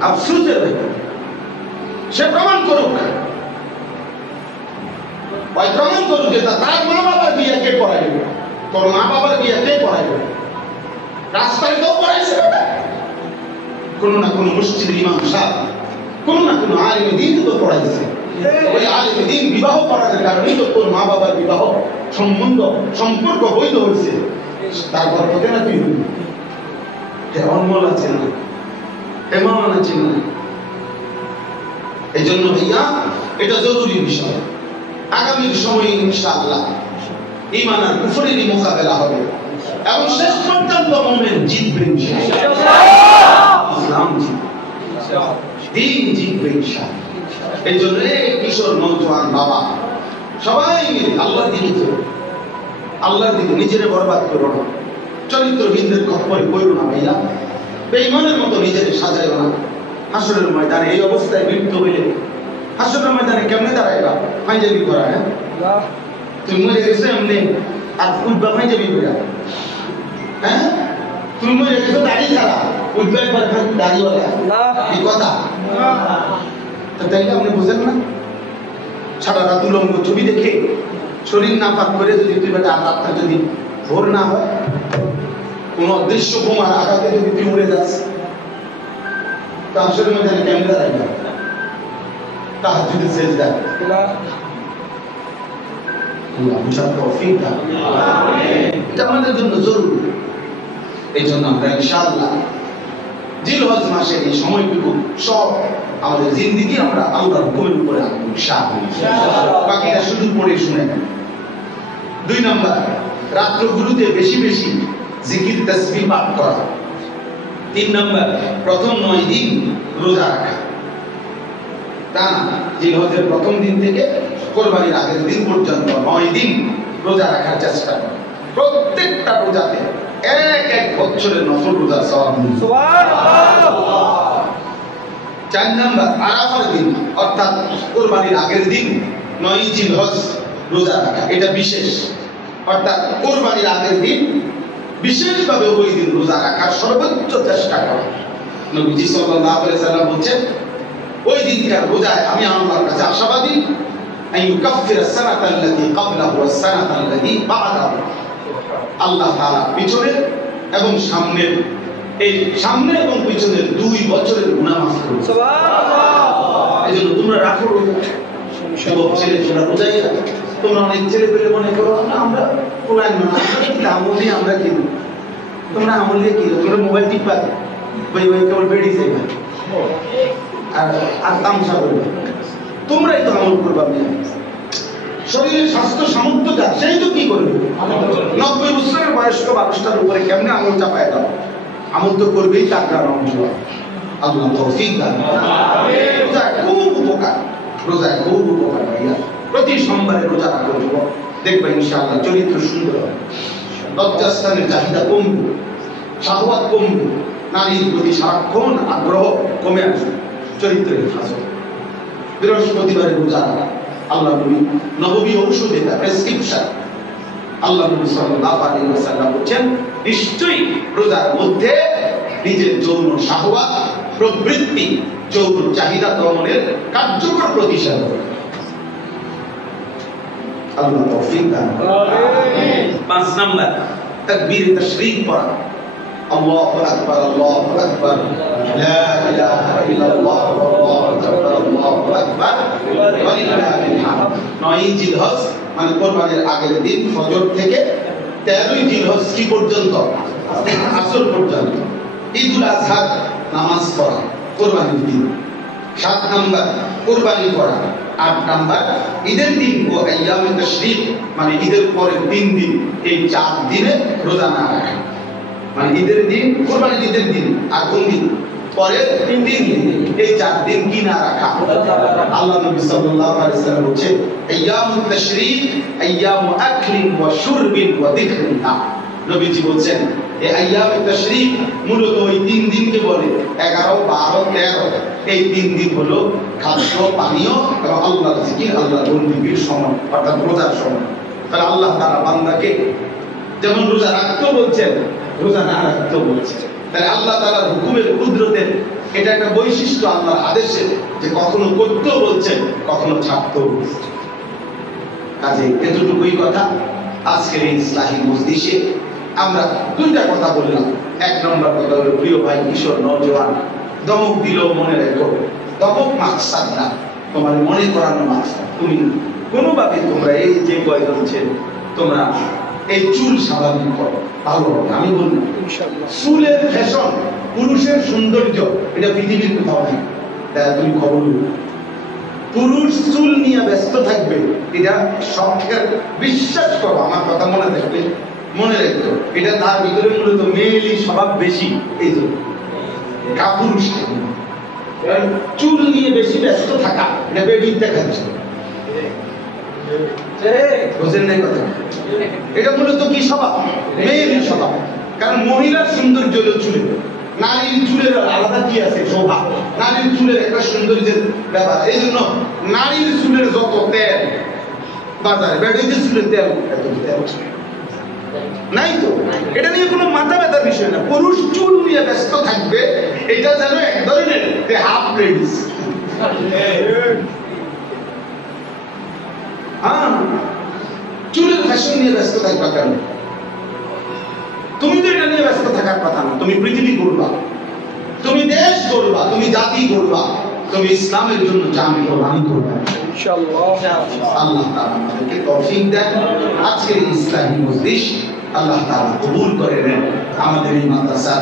আফসোসের ব্যাপার, সে প্রমাণ করুক, প্রমাণ করুক যে তার মা বাবার বিয়ে কে পড়াইবে। তোর মা বাবার বিয়ে কে পড়াইবে? রাস্তায় তো পড়াইছে কোন না কোন মসজিদের ইমাম সাহেব, কোন না কোন আলেমে দ্বীন তো পড়াইছে। ওই আলেমে দ্বীন বিবাহ করার কারণেই তো তোর মা বাবার বিবাহ সম্পর্ক বৈধ হয়েছে। তারপর তোকে না তুই অনমল আছে না, এমন আছে না। এই জন্য ভাইয়া এটা জরুরি বিষয়। আগামীর সময়ে ইনশাআল্লাহ ঈমান আর কুফরের মোকাবেলা হবে এবং শেষ পর্যন্ত মুমিন জিতবে ইনশাআল্লাহ। ইসলাম জিতবে, দ্বীন জিতবে ইনশাআল্লাহ। এই জন্য কিশোর নওজোয়ান বাবা সবাই মিলে আল্লাহর দিকে চলো, আল্লাহর দিকে। নিজেরে বরবাদ করো না, চরিত্রহীনদের খপ্পরে পড়ো না ভাইয়া, বেঈমানের মতো নিজেকে সাজাইও না। হাসরের ময়দানে এই অবস্থায় মৃত্যু হইলে হাসরের ময়দানে কেমনে দাঁড়াইবা? পাঞ্জাবি করা, হ্যাঁ তুমি মরে গেছো এমনি আর উঠবা পাঞ্জাবি করা, হ্যাঁ তুমি মরে গেছো দাড়ি ছাড়া, উঠবে একবার দাড়িওয়ালা, এই কথা তো তাইলে আপনি বুঝেন না? সারা রাত উলঙ্গ ছবি দেখে শরীর না পাক করে যদি তুই বেটা আঘাতটা যদি ভোর না হয়, কোন অদৃশ্য বোমার আঘাতে যদি তুই উড়ে যাস, তা আসলে ময়দানে কেমনে দাঁড়াইবা? তাহাজ্জুদের সেজদা এটা আমাদের জন্য জরুরি। এই জন্য আমরা ইনশাআল্লাহ জিলহজ মাসের এই সময়টুকু সব আমাদের জিন্দেগি আমরা আল্লাহর হুকুমের উপরে আনবো ইনশাআল্লাহ। বাকিটা শুধু পড়ে শুনে নেন। 2 নাম্বার, রাত্রগুলোতে বেশি বেশি জিকির তাসবিহ পাঠ করা। 3 নাম্বার, প্রথম 9 দিন রোজা রাখা। জিলহজের প্রথম দিন থেকে কোরবানির আগের দিন পর্যন্ত 9 দিন রোজা রাখার চেষ্টা করা। প্রত্যেকটা রোজাতে এক বছরের নফল রোজার সওয়াব মিলবে। সুবহানাল্লাহ। 4 নাম্বার, আরাফার দিন অর্থাৎ কোরবানির আগের দিন 9 জিলহজ রোজা রাখা। এটা বিশেষ, অর্থাৎ কোরবানির আগের দিন বিশেষভাবে ওই দিন রোজা রাখার সর্বোচ্চ চেষ্টা করা। নবীজি সাল্লাল্লাহু আলাইহি ওয়াসাল্লাম বলেছেন, ওই দিনকার রোজায় আমি আল্লাহর কাছে আশাবাদী আইয়ুকাফিরা সানাতা আল্লাতী ক্বাবলাহু ওয়াস সানাতা আল্লাতী বা'দাহু। আল্লাহ তাআলা পিছনের এবং সামনের, এই সামনে এবং পিছনের 2 বছরের গুনাহ মাফ করবেন। সুবহানাল্লাহ। এজন্য তোমরা রাখো রোজা। সব ছেলে তোমরা রোজাই রাখো। তোমরা অনেক ছেলে পেলে মনে করো না আমরা কোরআন না আমলি, আমরা কি তোমরা আমলি কি তোমরা মোবাইল টিপা ভাই কেবল বেডি যাইবা আর তামসা করবে। তোমরাই তো আমল করবা। শরীরের স্বাস্থ্য সামর্থ্য যা, সেই তো কি করবে? 90 বছরের বয়স্ক মানুষটার উপরে কেমনে আমল চাপায় দাও? আমল তো করবেই, টাকার অংশ। আল্লাহ তৌফিক দান। রোজায় খুব উপকার, রোজায় খুব উপকার ভাইয়া। প্রতি সোমবারে রোজা রাখবো, দেখবে ইনশাআল্লাহ চরিত্র সুন্দর হবে, লজ্জাস্থানের চাহিদা কমবে, শাহওয়াত কমবে, নারীর প্রতি সারাক্ষণ আগ্রহ কমে আসবে, চরিত্রের হেফাজত। বৃহস্পতিবারে রোজা রাখা আল্লাহ নবী নববী ঔষধ, এটা প্রেসক্রিপশন। আল্লাহ নবী সাল্লাল্লাহু আলাইহি ওয়াসাল্লাম বলেন, নিশ্চয়ই রোজার মধ্যে নিজের যৌন শাহওয়াত, প্রবৃত্তি, যৌন চাহিদা দমনের কার্যকর প্রতিষেধক। আল্লাহ তৌফিক দান করুন। 5 নাম্বার তাকবীর তাশরীক পড়া। আল্লাহু আকবার, আল্লাহু আকবার, লা ইলাহা ইল্লাল্লাহ, আল্লাহু আকবার, আল্লাহু আকবার, ওয়া লিল্লাহিল হামদ। 9 জিলহজ মানে কুরবানির আগের দিন ফজর থেকে 13 জিলহজ কি পর্যন্ত? আসর পর্যন্ত। ঈদুল আজহার নামাজ পড়া কুরবানির দিন। 7 নাম্বার কুরবানি করা। 8 নাম্বার ঈদের দিন ও আইয়ামে তাশরীক মানে ঈদের পরের 3 দিন, এই 4 দিনে রোজা না রাখা। মানে ঈদের দিন, কুরবানির ঈদের দিন আর কোন দিন? পরের 3 দিন, এই 4 দিন কি না রাখা। আল্লাহ নবী সাল্লাল্লাহু আলাইহি ওয়াসাল্লাম বলেছেন, আইয়ামুত তাশরীক আইয়ামু আকলিন ওয়া শুরবিন ওয়া যিকরিল্লাহ। নবীজি বলেন, এই আইয়ামুত তাশরীক মূলত ওই 3 দিনকে বলে 11, 12, 13। এই 3 দিন হলো খাদ্য, পানীয় এবং আল্লাহর জিকির, আল্লাহর বন্দেগীর সময়, অর্থাৎ রোজার সময়। তাহলে আল্লাহ তাআলা বান্দাকে যেমন রোজা রাখতে বলছেন, রোজা না রাখতে বলছেন। তাহলে আল্লাহ তাআলার হুকুমের, কুদরতের এটা একটা বৈশিষ্ট্য, আল্লাহর আদেশের, যে কখনো করতেও বলছেন, কখনো ছাড়তেও বলছেন। কাজে এতটুকুই কথা। আজকের এই ইসলাহি মজলিসে আমরা 2টা কথা বললাম। 1 নম্বর কথা হলো, প্রিয় ভাই কিশোর নওজোয়ান, দমক দিলেও মনে রেখো, দমক মাকসাদ না, তোমার মনে করানো মাকসাদ। তুমি কোনোভাবে তোমরা এই যে কয়জন ছিল, তোমরা এই চুল স্বাভাবিক করো, ভালো হবে। আমি বলবো ইনশাআল্লাহ চুলের ফ্যাশন, পুরুষের সৌন্দর্য, এটা পৃথিবীর কোথাও নেই। তুমি খবর, পুরুষ চুল নিয়ে ব্যস্ত থাকবে, এটা শখের। বিশ্বাস করো, আমার কথা মনে থাকবে, মনে রাখো, এটা তার ভিতরে মূলত মেয়েলি স্বভাব বেশি। এই জন্য কাপুরুষ চুল নিয়ে বেশি ব্যস্ত থাকা, এটা বেডিং দেখাচ্ছে। বুঝেন না কথা? এটা মূলত কি স্বভাব? মেয়েলি স্বভাব। কারণ মহিলার সৌন্দর্য হলো চুলে, নারীর চুলের আলাদা কি আছে? শোভা। নারীর চুলের একটা সৌন্দর্যের ব্যাপার। এই জন্য নারীর চুলের যত তেল বাজারে, বেডিংয়ের চুলের তেল নাই তো। এটা নিয়ে কোনো মাথা ব্যথার বিষয় না। পুরুষ চুল নিয়ে ব্যস্ত থাকবে, এটা যেন এক ধরনের হাফ লেডিস। চুলের ফ্যাশন নিয়ে ব্যস্ত থাকবা কেন? তুমি তো এটা নিয়ে ব্যস্ত থাকার কথা না। তুমি পৃথিবী করবা, তুমি দেশ করবা, তুমি জাতি করবা, তুমি ইসলামের জন্য জামি কোরবানি করবা ইনশাআল্লাহ। আল্লাহ তাআলা আমাদেরকে তৌফিক দেন। আজকের ইসলামী মজলিস আল্লাহ তাআলা কবুল করে নেন। আমাদের এই মাদ্রাসা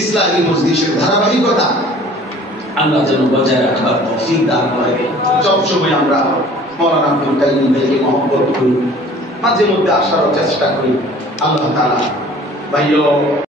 ইসলামী মজলিসের ধারাবাহিকতা আল্লাহ যেন বজায় রাখবার তৌফিক দান করে। সবসময় আমরা মাওলানা আব্দুল কাইয়ুম ভাইকে মহব্বত করি, মাঝে মধ্যে আসারও চেষ্টা করি। আল্লাহ তাআলা ভাইও